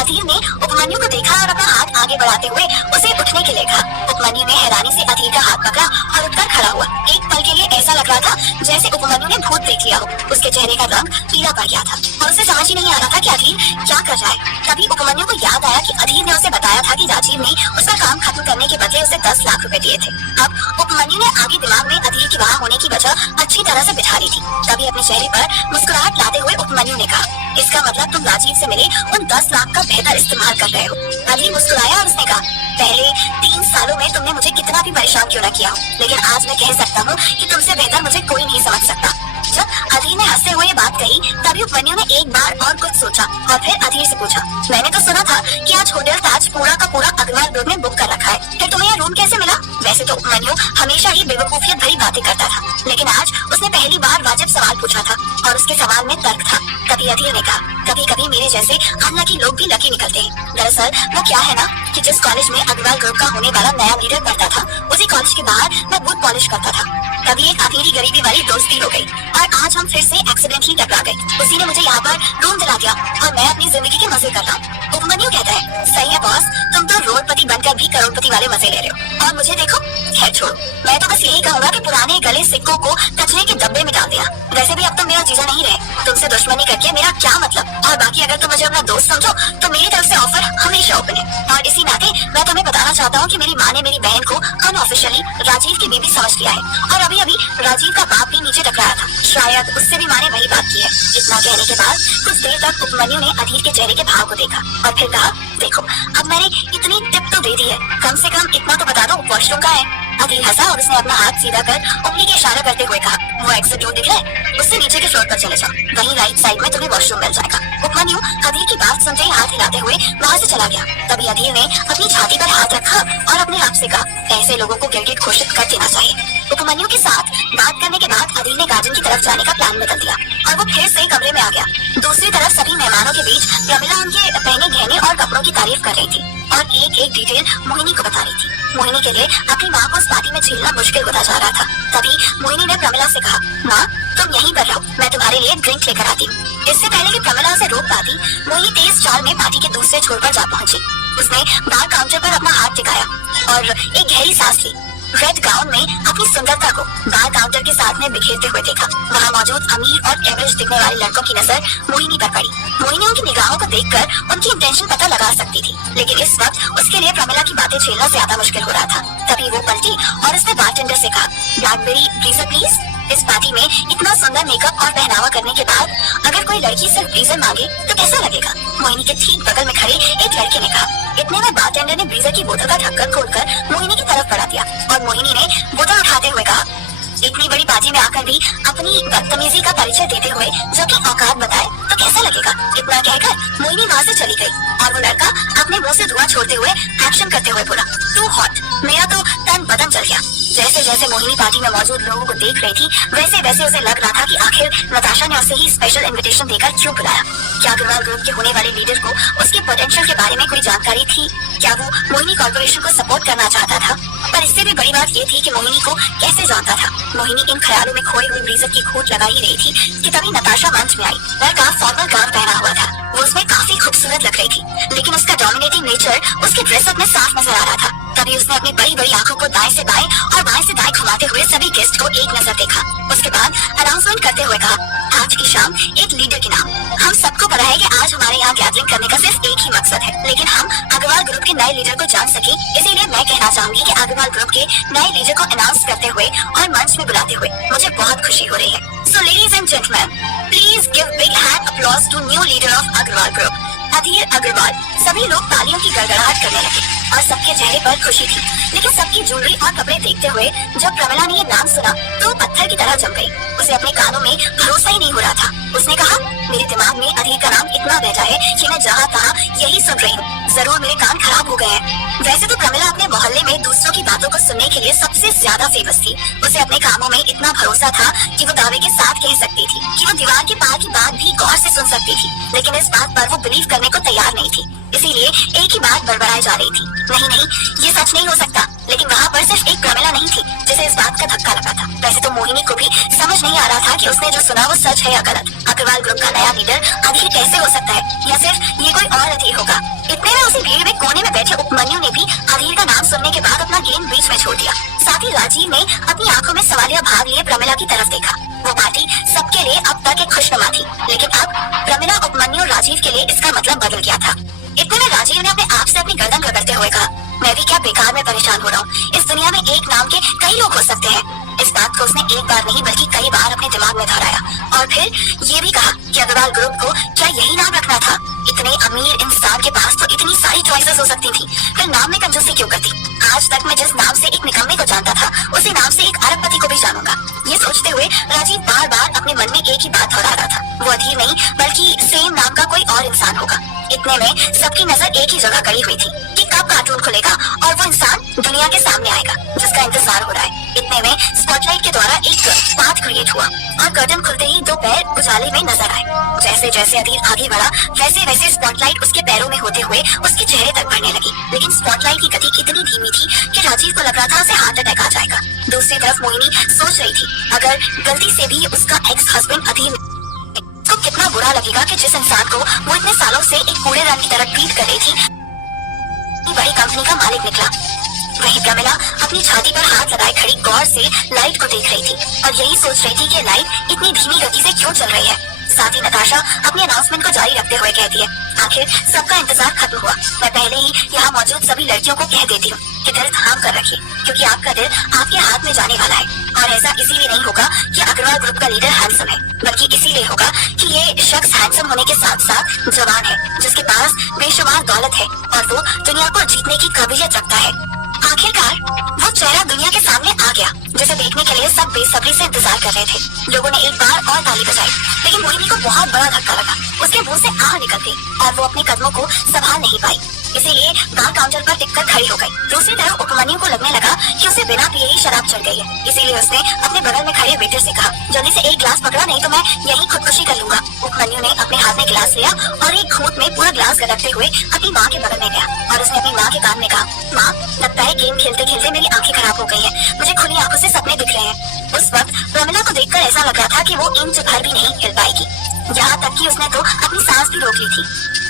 अधीर ने उपमन्यु को देखा और अपना हाथ आगे बढ़ाते हुए उसे उठने के लिए कहा। उपमन्यु ने हैरानी से अधीर का हाथ पकड़ा और उठकर खड़ा हुआ। एक पल के लिए ऐसा लग रहा था जैसे उपमन्यु ने भूत देख लिया हो। उसके चेहरे का रंग पीला पड़ गया था और उसे समझ ही नहीं आ रहा था कि अधीर क्या कर रहा है। तभी उपमन्यु को याद आया कि अधीर ने उसे बताया था कि राजीव ने उसका काम खत्म करने के बदले उसे 10 लाख रुपए दिए थे। अब उपमन्यु ने आगे दिमाग में अधीर की वहाँ होने की वजह अच्छी तरह से बिठा ली थी। तभी अपने चेहरे पर मुस्कुराहट लाते हुए उपमन्यु ने कहा, इसका मतलब तुम राजीव से मिले उन 10 लाख का बेहतर इस्तेमाल कर रहे हो। अधीर मुस्कुराया और उसने कहा, पहले 3 सालों में तुमने मुझे कितना भी परेशान क्यों न किया हो, लेकिन आज मैं कह सकता हूँ कि तुमसे बेहतर मुझे कोई नहीं समझ सकता। जब अधीर ने हंसते हुए ये बात कही तभी उपमन्यु ने एक बार और कुछ सोचा और फिर अधीर से पूछा, मैंने तो सुना था कि आज होटल ताज पूरा का पूरा अग्रवाल ग्रुप में बुक कर रखा है, फिर तुम्हें यह रूम कैसे मिला? वैसे तो उपमन्यु हमेशा ही बेवकूफियत भरी बातें करता था, लेकिन आज उसने पहली बार वाजिब सवाल पूछा था और उसके सवाल में तर्क था। तभी अधीर ने कहा, कभी कभी मेरे जैसे अनलकी लोग भी लकी निकलते हैं। दरअसल वो क्या है ना कि जिस कॉलेज में अग्रवाल ग्रुप का होने वाला नया लीडर पढ़ता था, उसी कॉलेज के बाहर मैं बूथ पॉलिश करता था। तभी एक अकेली गरीबी वाली दोस्ती हो गई और आज हम फिर से एक्सीडेंटली टकरा गए। उसी ने मुझे यहाँ पर रूम दिला दिया और मैं अपनी जिंदगी के मजे कर रहा हूँ। उपमन्यु कहता है, सही है बॉस, तुम तो रोडपति बनकर भी करोड़पति वाले मजे ले रहे हो और मुझे देखो। खैर छोड़ो, मैं तो बस यही कहूंगा कि पुराने गले सिक्कों को कचरे के डब्बे में डाल दिया। वैसे भी अब तुम मेरा जीजा नहीं रहे, तुमसे दुश्मनी करके मेरा क्या मतलब। और बाकी अगर तुम मुझे अपना दोस्त समझो तो मेरी तरफ से ऑफर हमेशा ओपन है। और इसी नाते मैं तुम्हें बताना चाहता हूँ कि मेरी माँ ने मेरी बहन को अनऑफिशियली राजीव की बीवी समझ लिया है और अभी अभी राजीव का बाप भी नीचे टकराया था, शायद उससे भी माँ ने वही बात की है। इतना कहने के बाद कुछ देर तक उपमन्यु ने अधीर के चेहरे के भाव को देखा और फिर कहा, देखो अब मैंने इतनी टिप तो दे दी है, कम से कम इतना तो बता दो वॉशरूम कहाँ है। अधीर हंसा और उसने अपना हाथ सीधा कर उंगली के इशारा करते हुए कहा, वो एग्जिट डोर दिख रहा है, उससे नीचे के फ्लोर पर चले जाओ, वहीं राइट साइड में तुम्हें वॉशरूम मिल जाएगा। उपमन्यु अधीर की बात सुनते ही हाथ हिलाते हुए वहाँ से चला गया। तभी अधीर ने अपनी छाती पर हाथ रखा और अपने आप से कहा, ऐसे लोगों को गिरगिट घोषित कर देना चाहिए। उपमन्यु के साथ बात करने के बाद अधीर ने गार्डन की तरफ जाने का प्लान बदल दिया और वो फिर से कमरे में आ गया। दूसरी तरफ सभी मेहमानों के बीच प्रमिला उनके पहने गहने और कपड़ों की तारीफ कर रही थी और एक एक डिटेल मोहिनी को बता रही थी। मोहिनी के लिए अपनी माँ को उस पार्टी में झेलना मुश्किल होता जा रहा था। तभी मोहिनी ने प्रमिला से कहा, माँ तुम यहीं पर रहो, मैं तुम्हारे लिए ड्रिंक लेकर आती हूँ। इससे पहले कि प्रमिला उसे रोक पाती, मोहिनी तेज चाल में पार्टी के दूसरे छोर पर जा पहुंची। उसने बार काउंटर पर अपना हाथ टिकाया और एक गहरी सांस ली। रेड गाउन में अपनी सुंदरता को बार काउंटर के साथ में बिखेरते हुए देखा। वहाँ मौजूद अमीर और एवरेज दिखने वाले लड़कों की नजर मोहिनी पर पड़ी। मोहिनी उनकी निगाहों को देखकर उनकी इंटेंशन पता लगा सकती थी, लेकिन इस वक्त उसके लिए प्रमिला की बातें झेलना ज्यादा मुश्किल हो रहा था। तभी वो पलटी और उसने बारटेंडर से कहा, ब्लैकबेरी ब्रीजर प्लीज। इस पार्टी में इतना सुंदर मेकअप और पहनावा करने के बाद अगर कोई लड़की सिर्फ ब्रीजर मांगे तो कैसा लगेगा? मोहिनी के ठीक बगल में खड़े एक लड़के ने कहा। इतने में बारटेंडर ने ब्रीजर की बोतल का ढक्कन खोलकर मोहिनी की तरफ बढ़ा दिया और मोहिनी ने बोतल उठाते हुए कहा, इतनी बड़ी पार्टी में आकर भी अपनी बदतमीजी का परिचय देते हुए जो कि औकात बताए तो कैसा लगेगा? इतना कहकर मोहिनी वहाँ से चली गई और वो लड़का अपने मुंह से धुआं छोड़ते हुए एक्शन करते हुए बोला, टू हॉट। मेरा तो तन बदन जल गया। जैसे जैसे मोहिनी पार्टी में मौजूद लोगों को देख रही थी वैसे वैसे उसे लग रहा था कि आखिर नताशा ने उसे ही स्पेशल इनविटेशन देकर क्यों बुलाया। क्या अग्रवाल ग्रुप के होने वाले लीडर को उसके पोटेंशियल के बारे में कोई जानकारी थी? क्या वो मोहिनी कॉर्पोरेशन को सपोर्ट करना चाहता था? पर इससे भी बड़ी बात ये थी कि मोहिनी को कैसे जानता था। मोहिनी इन ख्यालों में खोई हुई ब्रीजर की खोज लगा ही रही थी कि तभी नताशा मंच में आई। लड़का फॉर्मल गाउन पहना हुआ था, वो उसमें काफी खूबसूरत लग रही थी, लेकिन उसका डोमिनेटिंग नेचर उसके ड्रेसअप में साफ नजर आ रहा था। तभी उसने अपनी बड़ी बड़ी आंखों को दाएं से बाएं और बाएं से दाएं घुमाते हुए सभी गेस्ट को एक नजर देखा। उसके बाद अनाउंसमेंट करते हुए कहा, आज की शाम एक लीडर के नाम। हम सबको पता है कि आज हमारे यहाँ गैदरिंग करने का सिर्फ एक ही मकसद है, लेकिन हम अग्रवाल ग्रुप के नए लीडर को जान सके, इसीलिए मैं कहना चाहूंगी कि अग्रवाल ग्रुप के नए लीडर को अनाउंस करते हुए और मंच में बुलाते हुए मुझे बहुत खुशी हो रही है। So ladies and gentleman, please give big hand applause to new leader of Agarwal group, Adhir Agarwal. सभी लोग तालियों की गड़गड़ाहट करने लगे और सबके चेहरे पर खुशी थी, लेकिन सबकी ज्वेलरी और कपड़े देखते हुए जब प्रमिला ने ये नाम सुना तो वो पत्थर की तरह जम गई। उसे अपने कानों में भरोसा ही नहीं हो रहा था। उसने कहा, मेरे दिमाग में अधीर का नाम इतना बैठा है कि मैं जहाँ तहाँ यही सुन रही हूँ। जरूर मेरे कान खराब हो गए हैं। वैसे तो प्रमिला अपने मोहल्ले में दूसरों की बातों को सुनने के लिए सबसे ज्यादा फेमस थी। उसे अपने कामों में इतना भरोसा था कि वो दावे के साथ कह सकती थी कि वो दीवार के पार की बात भी गौर से सुन सकती थी, लेकिन इस बात पर वो बिलीव करने को तैयार नहीं थी। इसीलिए एक ही बात बड़बड़ाई जा रही थी, नहीं नहीं ये सच नहीं हो सकता। लेकिन वहाँ पर सिर्फ एक प्रमिला नहीं थी जिसे इस बात का धक्का लगा था। वैसे तो मोहिनी को भी समझ नहीं आ रहा था कि उसने जो सुना वो सच है या गलत। अग्रवाल ग्रुप का नया लीडर अधीर कैसे हो सकता है, या सिर्फ ये कोई और अधीर होगा? इतने में उसी भीड़ में कोने में बैठे उपमन्यु ने भी अधीर का नाम सुनने के बाद अपना गेम बीच में छोड़ दिया। साथ ही राजीव ने अपनी आंखों में सवालिया भाव लिए प्रमिला की तरफ देखा। वो पार्टी सबके लिए अब तक एक खुशनुमा थी, लेकिन अब प्रमिला, उपमन्यु और राजीव के लिए इसका मतलब बदल गया था। इतने में राजीव ने अपने आप से अपनी गर्दन रगड़ते हुए कहा, मैं भी क्या बेकार में परेशान हो रहा हूँ। इस दुनिया में एक नाम के कई लोग हो सकते हैं। इस बात को उसने एक बार नहीं बल्कि कई बार अपने दिमाग में दोहराया और फिर ये भी कहा कि अग्रवाल ग्रुप को क्या यही हो सकती थी, फिर नाम में कंजूसी क्यों करती? आज तक मैं जिस नाम से एक निकम्मे को जानता था, उसी नाम से एक अरबपति को भी जानूंगा। ये सोचते हुए राजीव बार बार अपने मन में एक ही बात दोहरा रहा था, वो अधीर नहीं बल्कि सेम नाम का कोई और इंसान होगा। इतने में सबकी नजर एक ही जगह गड़ी हुई थी कि कब कार्टून खुलेगा और वो इंसान दुनिया के सामने आएगा जिसका इंतजार हो रहा है। इतने में स्पॉटलाइट के द्वारा एक पाथ क्रिएट हुआ और कर्टन खुलते ही दो पैर उजाले में नजर आए। जैसे जैसे अधीर आगे बढ़ा, वैसे वैसे स्पॉटलाइट उसके पैरों में होते हुए उसके चेहरे तक बढ़ने लगी। लेकिन स्पॉटलाइट की गति इतनी धीमी थी कि राजीव को लग रहा था उसे हार्ट अटैक आ जाएगा। दूसरी तरफ मोहिनी सोच रही थी, अगर गलती से भी उसका एक्स हस्बैंड अधीर तो कितना बुरा लगेगा कि जिस इंसान को वो इतने सालों से एक कूड़ेदान की तरह ट्रीट कर रही थी, बड़ी कंपनी का मालिक निकला। वहीं प्रमिला अपनी छाती पर हाथ लगाए खड़ी गौर से लाइट को देख रही थी और यही सोच रही थी कि लाइट इतनी धीमी गति से क्यों चल रही है। साथ ही नताशा अपने अनाउंसमेंट को जारी रखते हुए कहती है, आखिर सबका इंतजार खत्म हुआ। मैं पहले ही यहाँ मौजूद सभी लड़कियों को कह देती हूँ कि दिल थाम कर रखिए, क्योंकि आपका दिल आपके हाथ में जाने वाला है। और ऐसा इसीलिए नहीं होगा कि अग्रवाल ग्रुप का लीडर हैंडसम है, बल्कि इसीलिए होगा कि ये शख्स हैंडसम होने के साथ साथ जवान है, जिसके पास बेशुमार दौलत है और वो दुनिया को जीतने की काबिलियत रखता है। आखिरकार वो चेहरा दुनिया के सामने आ गया, जिसे देखने के लिए सब बेसब्री से इंतजार कर रहे थे। लोगों ने एक बार और ताली बजाई, लेकिन मोहिनी को बहुत बड़ा धक्का लगा। उसके मुंह से आह निकल गई और वो अपने कदमों को संभाल नहीं पाई, इसीलिए बार काउंटर पर टिककर खड़ी हो गई। दूसरी तरफ उपमन्यु को लगने लगा कि उसे बिना पिए ही शराब चढ़ गई है, इसीलिए उसने अपने बगल में खड़े वेटर से कहा, जल्दी से एक गिलास पकड़ा, नहीं तो मैं यही खुदकुशी कर लूंगा। उपमन्यु ने अपने हाथ में गिलास लिया और एक घूंट में पूरा गिलास गटकते हुए अपनी माँ के बगल में गया और उसने अपनी माँ के कान में कहा, माँ, लगता है गेम खेलते खेलते मेरी आंखें खराब हो गई हैं, मुझे खुली आंखों से सपने दिख रहे हैं। उस वक्त प्रमिला को देखकर ऐसा लग रहा था कि वो इंच भर भी नहीं हिल पाएगी। यहाँ तक कि उसने तो अपनी सांस भी रोक ली थी,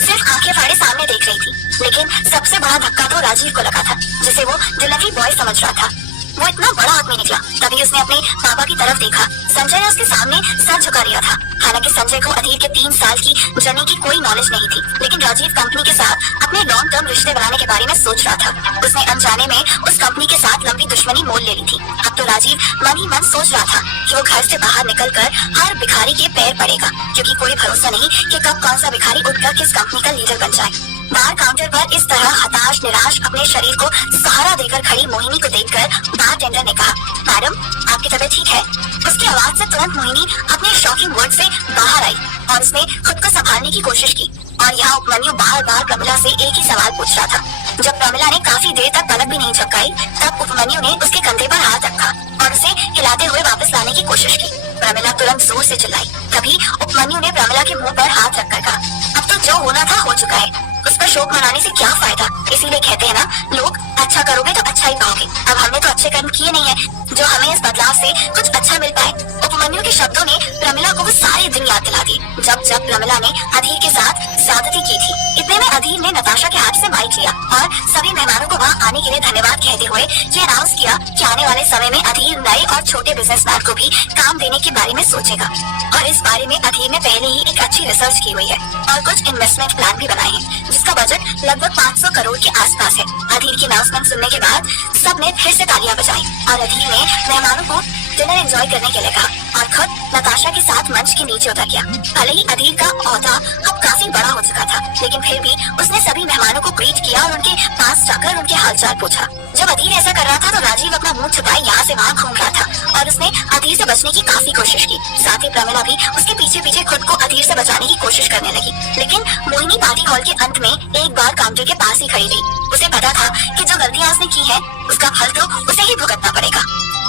सिर्फ आंखें फाड़े सामने देख रही थी। लेकिन सबसे बड़ा धक्का तो राजीव को लगा था, जिसे वो डिलीवरी बॉय समझ रहा था। वो इतना बड़ा आदमी निकला, तभी उसने अपने पापा की तरफ देखा। संजय उसके सामने सर झुका रिया था। हालांकि संजय को अधीर के 3 साल की जर्नी की कोई नॉलेज नहीं थी, लेकिन राजीव कंपनी के साथ अपने लॉन्ग टर्म रिश्ते बनाने के बारे में सोच रहा था। उसने अनजाने में उस कंपनी के साथ लंबी दुश्मनी मोल ले ली थी। अब तो राजीव मन ही मन सोच रहा था कि वो घर से बाहर निकलकर हर भिखारी के पैर पड़ेगा, क्योंकि कोई भरोसा नहीं कि कब कौन सा भिखारी उठकर किस कंपनी का लीडर बन जाए। बार काउंटर पर इस तरह हताश निराश अपने शरीर को सहारा देकर खड़ी मोहिनी को देखकर बार टेंडर ने कहा, मैडम, आपकी तबीयत ठीक है? उसकी आवाज से तुरंत मोहिनी अपने शॉकिंग वर्ड से बाहर आई और उसने खुद को संभालने की कोशिश की। और यहाँ उपमन्यु बार बार प्रमिला से एक ही सवाल पूछ रहा था। जब प्रमिला ने काफी देर तक पलक भी नहीं झपकाई, तब उपमन्यु ने उसके कंधे पर हाथ रखा और उसे हिलाते हुए वापस लाने की कोशिश की। प्रमिला तुरंत जोर से चिल्लाई। तभी उपमन्यु ने प्रमिला के मुंह पर हाथ रखकर कहा, अब तो जो होना था हो चुका है, उस पर शोक मनाने से क्या फायदा। इसीलिए कहते हैं ना, लोग अच्छा करोगे तो अच्छा ही पाओगे। अब हमने तो अच्छे कर्म किए नहीं है जो हमें इस बदलाव से कुछ अच्छा मिल पाए। उपमन्यु के शब्दों ने प्रमिला को वो सारे दिन याद दिला दिए जब प्रमिला ने अधीर के साथ ज्यादती की थी। इतने में अधीर ने नताशा के हाथ से माइक लिया और सभी मेहमानों को वहाँ आने के लिए धन्यवाद कहते हुए ये अनाउंस किया कि आने वाले समय में अधीर नए और छोटे बिजनेसमैन को भी काम देने के बारे में सोचेगा। और इस बारे में अधीर ने पहले ही एक अच्छी रिसर्च की हुई है और कुछ इन्वेस्टमेंट प्लान भी बनाए हैं, जिसका बजट लगभग 500 करोड़ के आसपास है। अधीर की अनाउंसमेंट सुनने के बाद सबने फिर से तालियां बजाई और अधीर ने मेहमानों को डिनर एंजॉय करने के लिए कहा और खुद नताशा के साथ मंच के नीचे उतर गया। भले ही अधीर का ओहदा अब काफी बड़ा हो चुका था, लेकिन फिर भी उसने सभी मेहमानों को ग्रीट किया और उनके पास जाकर उनके हालचाल पूछा। जब अधीर ऐसा कर रहा था तो राजीव अपना मुंह छुपाए यहाँ से वहाँ घूम रहा था और उसने अधीर से बचने की काफी कोशिश की। साथ ही प्रमिला भी उसके पीछे पीछे खुद को अधीर से बचाने की कोशिश करने लगी। लेकिन मोहिनी पार्टी हॉल के अंत में एक बार काउंटर के पास ही खड़ी रही। उसे पता था कि जो गलतियाँ उसने की है उसका फल तो उसे ही भुगतना पड़ेगा।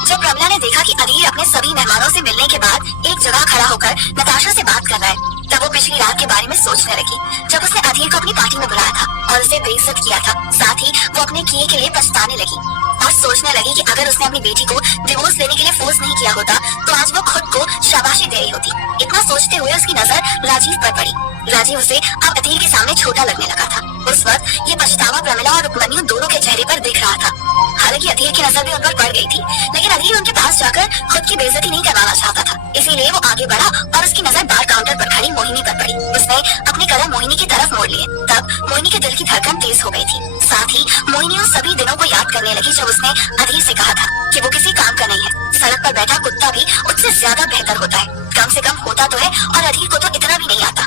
जब प्रमिला ने देखा कि अधीर अपने सभी मेहमानों से मिलने के बाद एक जगह खड़ा होकर नताशा से बात कर रहा है, तब वो पिछली रात के बारे में सोचने लगी जब उसने अधीर को अपनी पार्टी में बुलाया था और उसे बेइज्जत किया था। साथ ही वो अपने किए के लिए पछताने लगी और सोचने लगी कि अगर उसने अपनी बेटी को डिवोर्स लेने के लिए फोर्स नहीं किया होता तो आज वो खुद को शाबाशी दे रही होती। इतना सोचते हुए उसकी नजर राजीव पर पड़ी। राजीव उसे अब अधीर के सामने छोटा लगने लगा था। उस वक्त ये पछतावा प्रमिला और उपमन्यु दोनों के चेहरे पर दिख रहा था। हालांकि अधीर की नजर भी उन पर पड़ गई थी, लेकिन अधीर उनके पास जाकर खुद की बेइज्जती नहीं करवाना चाहता था। इसीलिए वो आगे बढ़ा और उसकी नजर बार काउंटर पर खड़ी मोहिनी पर पड़ी। उसने अपने कदम मोहिनी की तरफ मोड़ लिए। तब मोहिनी के दिल की धड़कन तेज हो गई थी। साथ ही मोहिनी उन सभी दिनों को याद करने लगी जब उसने अधीर से कहा था कि वो किसी काम का नहीं है, सड़क पर बैठा कुत्ता भी उससे ज्यादा बेहतर होता है। कम से कम होता तो है और अधीर को तो इतना भी नहीं आता।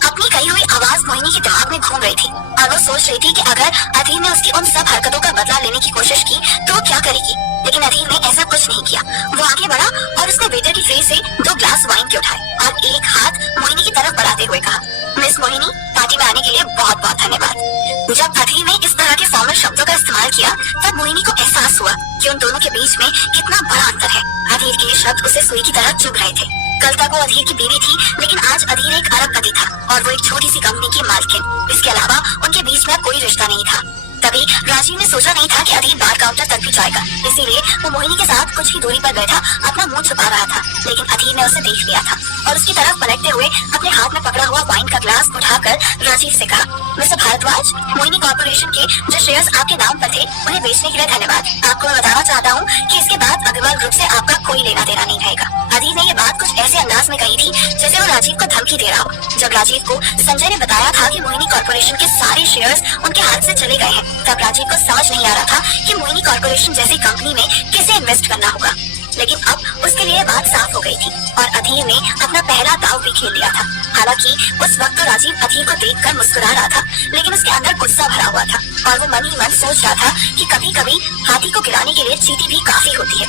अब अपनी कही हुई आवाज मोहिनी के दिमाग में घूम रही थी और वो सोच रही थी कि अगर अधीर ने उसकी उन सब हरकतों का बदला लेने की कोशिश की तो वो क्या करेगी। लेकिन अधीर ने ऐसा कुछ नहीं किया। वो आगे बढ़ा और उसने वेटर की ट्रे से 2 ग्लास वाइन के उठाए और एक हाथ मोहिनी की तरफ बढ़ाते हुए कहा, मिस मोहिनी, पार्टी में आने के लिए बहुत बहुत धन्यवाद। जब अधीर ने इस तरह के फॉर्मल शब्दों का इस्तेमाल किया तब मोहिनी को एहसास हुआ कि उन दोनों के बीच में कितना बड़ा अंतर है। अधीर के ये शब्द उसे सुई की तरह चुभ रहे थे। कल तक वो अधीर की बीवी थी, लेकिन आज अधीर एक अरबपति था और वो एक छोटी सी कंपनी की मालकिन। इसके अलावा उनके बीच में कोई रिश्ता नहीं था। तभी राजीव ने सोचा नहीं था कि अधीर बार काउंटर तक भी जाएगा, इसीलिए वो मोहिनी के साथ कुछ ही दूरी पर बैठा अपना मुंह छुपा रहा था। लेकिन अधीर ने उसे देख लिया था और उसकी तरफ पलटते हुए अपने हाथ में पकड़ा हुआ वाइन का ग्लास उठाकर राजीव से कहा, मिस्टर भारद्वाज, मोहिनी कॉर्पोरेशन के जो शेयर्स आपके नाम पर थे उन्हें बेचने के लिए धन्यवाद। आपको मैं बताना चाहता हूँ कि इसके बाद अग्रवाल ग्रुप से आपका कोई लेना देना नहीं रहेगा। अधीर ने ये बात कुछ ऐसे अंदाज में कही थी जैसे वो राजीव को धमकी दे रहा हो। जब राजीव को संजय ने बताया था कि मोहिनी कॉर्पोरेशन के सारे शेयर्स उनके हाथ से चले गए हैं, तब राजीव को समझ नहीं आ रहा था कि मोहिनी कॉर्पोरेशन जैसी कंपनी में किसे इन्वेस्ट करना होगा। लेकिन अब उसके लिए बात साफ हो गई थी और अधीर ने अपना पहला दाव भी खेल लिया था। हालांकि उस वक्त तो राजीव अधीर को देखकर मुस्कुरा रहा था, लेकिन उसके अंदर गुस्सा भरा हुआ था और वो मन ही मन सोच रहा था कि कभी कभी हाथी को गिराने के लिए चींटी भी काफी होती है।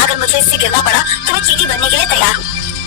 अगर मुझे इससे गिरना पड़ा तो मैं चींटी बनने के लिए तैयार हूँ।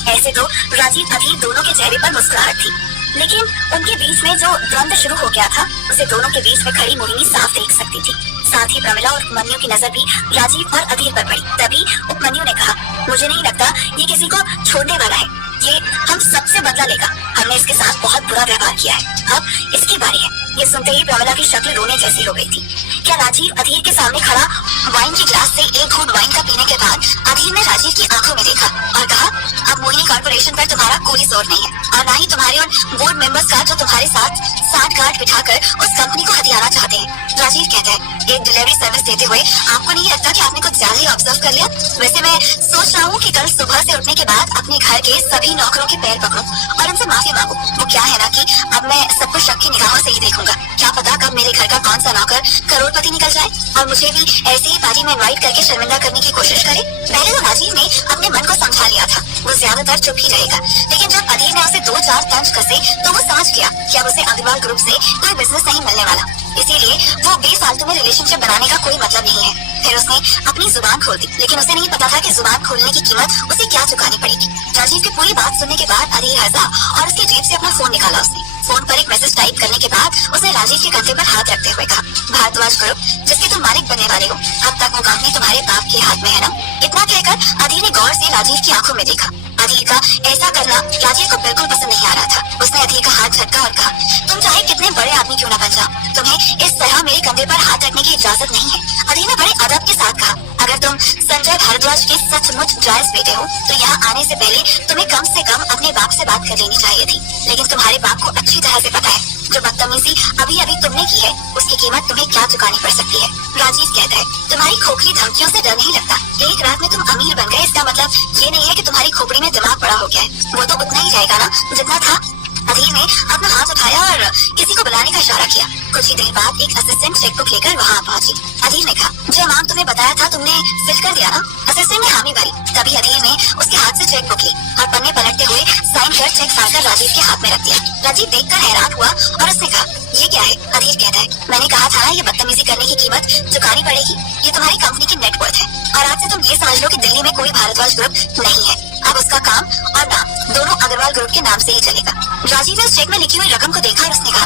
ऐसे तो राजीव अधीर दोनों के चेहरे पर मुस्कुराहट थी, लेकिन उनके बीच में जो द्वंद्व शुरू हो गया था उसे दोनों के बीच में खड़ी मोहिनी साफ देख सकती थी। साथ ही प्रमिला और उपमन्यु की नजर भी राजीव और अधीर पर पड़ी। तभी उपमन्यु ने कहा, मुझे नहीं लगता ये किसी को छोड़ने वाला है, ये हम सबसे बदला लेगा। हमने इसके साथ बहुत बुरा व्यवहार किया है, अब इसकी बारी है। ये सुनते ही प्रमिला की शक्ल रोने जैसी हो गई थी। क्या राजीव अधीर के सामने खड़ा वाइन के ग्लास से एक घूंट वाइन का पीने के बाद अधीर ने राजीव की आंखों में देखा और कहा, अब मोहिनी कॉर्पोरेशन पर तुम्हारा कोई जोर नहीं है और ना ही तुम्हारे उन बोर्ड मेंबर्स का जो तुम्हारे साथ साठगांठ बिठाकर उस कंपनी को हथियाना चाहते हैं। राजीव कहता है, एक डिलीवरी सर्विस देते हुए आपको नहीं लगता कि आपने कुछ ज्यादा ही ऑब्जर्व कर लिया? वैसे मैं सोच रहा हूँ कि कल सुबह से उठने के बाद अपने घर के सभी नौकरों के पैर पकड़ूं और उनसे माफी मांगू। वो क्या है ना कि अब मैं सब कुछ शक की निगाहों से ही देखूंगा। क्या पता कब मेरे घर का कौन सा नौकर करोड़पति निकल जाए और मुझे भी ऐसे ही पार्टी में इनवाइट करके शर्मिंदा करने की कोशिश करे। पहले तो राजीव ने अपने मन को समझा लिया था, वो ज्यादातर चुप ही रहेगा, लेकिन जब अधीर ने उसे 2-4 तंज कसे तो वो समझ गया कि अब उसे अग्रवाल ग्रुप से कोई बिजनेस नहीं मिलने वाला, इसीलिए वो बेफालतू में रिलेशनशिप बनाने का कोई मतलब नहीं है। फिर उसने अपनी जुबान खोल दी, लेकिन उसे नहीं पता था कि जुबान खोलने की कीमत उसे क्या चुकानी पड़ेगी। राजीव की पूरी बात सुनने के बाद अधीर हंसा और उसके जेब से अपना फोन निकाला। उसने फोन पर एक मैसेज टाइप करने के बाद उसने राजीव के कंधे पर हाथ रखते हुए कहा, भारद्वाज ग्रुप जिसके तुम मालिक बनने वाले हो, अब तक वो कंपनी तुम्हारे बाप के हाथ में है ना? इतना कहकर अधीर ने गौर से राजीव की आंखों में देखा। अधीर का ऐसा करना राजीव को बिल्कुल पसंद नहीं आ रहा था। उसने अधीर का हाथ झटका और कहा, तुम चाहे कितने बड़े आदमी क्यों ना बन जाओ, तुम्हें इस तरह मेरे कंधे पर हाथ रखने की इजाजत नहीं है। अधीर ने बड़े अदब के साथ कहा, अगर तुम संजय भारद्वाज के सचमुच जायज बेटे हो तो यहाँ आने से पहले तुम्हें कम से कम अपने बाप से बात कर लेनी चाहिए थी। लेकिन तुम्हारे बाप को अच्छी तरह से पता है जो बदतमीजी अभी अभी तुमने की है उसकी कीमत तुम्हें क्या चुकानी पड़ सकती है। राजीव कहता है, तुम्हारी खोखली धमकियों से डर नहीं लगता। एक रात में तुम अमीर बन गए, इसका मतलब ये नहीं है कि तुम्हारी खोपड़ी में दिमाग बड़ा हो गया है। वो तो उतना ही रहेगा ना जितना था। अधीर ने अपना हाथ उठाया और किसी को बुलाने का इशारा किया। कुछ ही देर बाद एक असिस्टेंट चेकबुक लेकर वहाँ पहुंची। अधीर ने कहा, जो अमाउंट तुम्हें बताया था तुमने फिल कर दिया ना? असिस्टेंट ने हामी भरी। तभी अधीर ने उसके हाथ से चेकबुक ली और पन्ने पलटते हुए साइन कर चेक फाड़कर राजीव के हाथ में रख दिया। राजीव देखकर हैरान हुआ और उसने कहा, ये क्या है? अधीर कहता है, मैंने कहा था ना ये बदतमीजी करने की कीमत चुकानी पड़ेगी। ये तुम्हारी कंपनी की नेटवर्थ है और आज से तुम ये समझ लो कि दिल्ली में कोई भारद्वाज ग्रुप नहीं है। अब उसका काम और नाम दोनों अग्रवाल ग्रुप के नाम से ही चलेगा। राजीव ने उस चेक में लिखी हुई रकम को देखा और उसने कहा,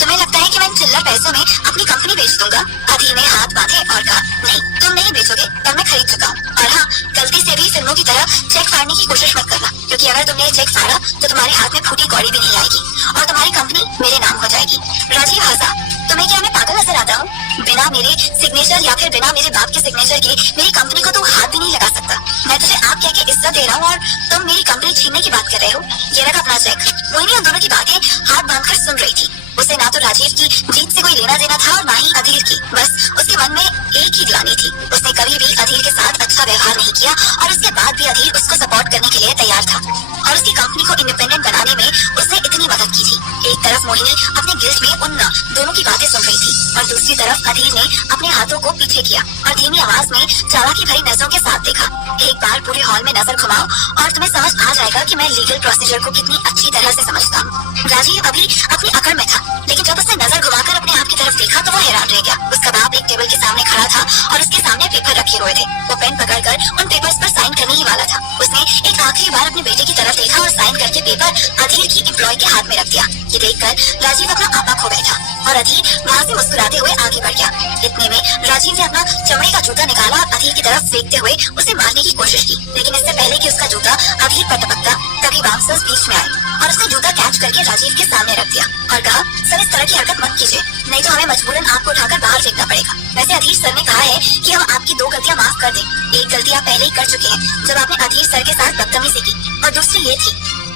तुम्हें लगता है कि मैं इन चिल्लर पैसों में अपनी कंपनी बेच दूंगा? अधीर ने हाथ बांधे और कहा, नहीं तुम नहीं बेचोगे, पर मैं खरीद चुका हूँ। और हाँ, गलती से भी फिल्मों की तरह चेक फाड़ने की कोशिश मत करना, क्योंकि अगर तुमने ये चेक फाड़ा तो तुम्हारे हाथ में फूटी कौड़ी भी नहीं आएगी और तुम्हारी कंपनी मेरे नाम हो जाएगी। राजीव हंसा, तुम्हें क्या मैं पागल नजर आता हूँ? बिना मेरे सिग्नेचर या फिर बिना मेरे बाप के सिग्नेचर के मेरी कंपनी को तू हाथ भी नहीं लगा सकता। मैं तुझे आप कह के इज्जत दे रहा हूँ और तुम मेरी कंपनी छीनने की बात कर रहे हो। ये रखा अपना चेक। मोहिनी उन दोनों की बातें हाथ बांधकर सुन रही थी। उसे ना तो राजीव की जीत से कोई लेना देना था और ना ही अधीर की। बस उसके मन में एक ही ग्लानि थी, उसने कभी भी अधीर के साथ अच्छा व्यवहार नहीं किया और उसके बाद भी अधीर उसको सपोर्ट करने के लिए तैयार था और उसकी कंपनी को इंडिपेंडेंट बनाने में उसने इतनी मदद की थी। एक तरफ मोहिनी अपने गिल्ट में उन दोनों की बातें सुन रही थी और दूसरी तरफ अधीर ने अपने हाथों को पीछे किया और धीमी आवाज में चालाकी भरी नजरों के साथ देखा। एक बार पूरे हॉल में नजर घुमाओ और तुम्हें समझ आ जाएगा कि मैं लीगल प्रोसीजर को कितनी अच्छी तरह से समझता हूँ। राजीव अभी अपनी अकड़ में था, लेकिन जब उसने नजर घुमाकर अपने आप की तरफ देखा तो वो हैरान रह गया। उसका बाप एक टेबल के सामने खड़ा था और उसके सामने पेपर रखे हुए थे। वो पेन पकड़कर उन पेपर्स पर साइन करने ही वाला था। उसने एक आखिरी बार अपने बेटे की तरफ देखा और साइन करके पेपर अधीर की एम्प्लॉय के हाथ में रख दिया। ये देखकर राजीव अपना आपा खो बैठा और अधीर वहाँ से मुस्कुराते हुए आगे बढ़ गया। इतने में राजीव ने अपना चमड़े का जूता निकाला और अधीर की तरफ फेंकते हुए उसे मारने की कोशिश की, लेकिन इससे पहले कि उसका जूता अधीर पर टपकता तभी बाउंसर्स बीच में आए और उसने जूता कैच करके राजीव के सामने रख दिया और कहा, सर इस तरह की हरकत मत कीजिए, नहीं तो हमें मजबूरन आपको उठाकर बाहर फेंकना पड़ेगा। वैसे अधीर सर ने कहा है कि हम आपकी 2 गलतियां माफ कर दें। एक गलती आप पहले ही कर चुके हैं जब आपने अधीर सर के साथ बदतमीजी की, और दूसरी ये थी।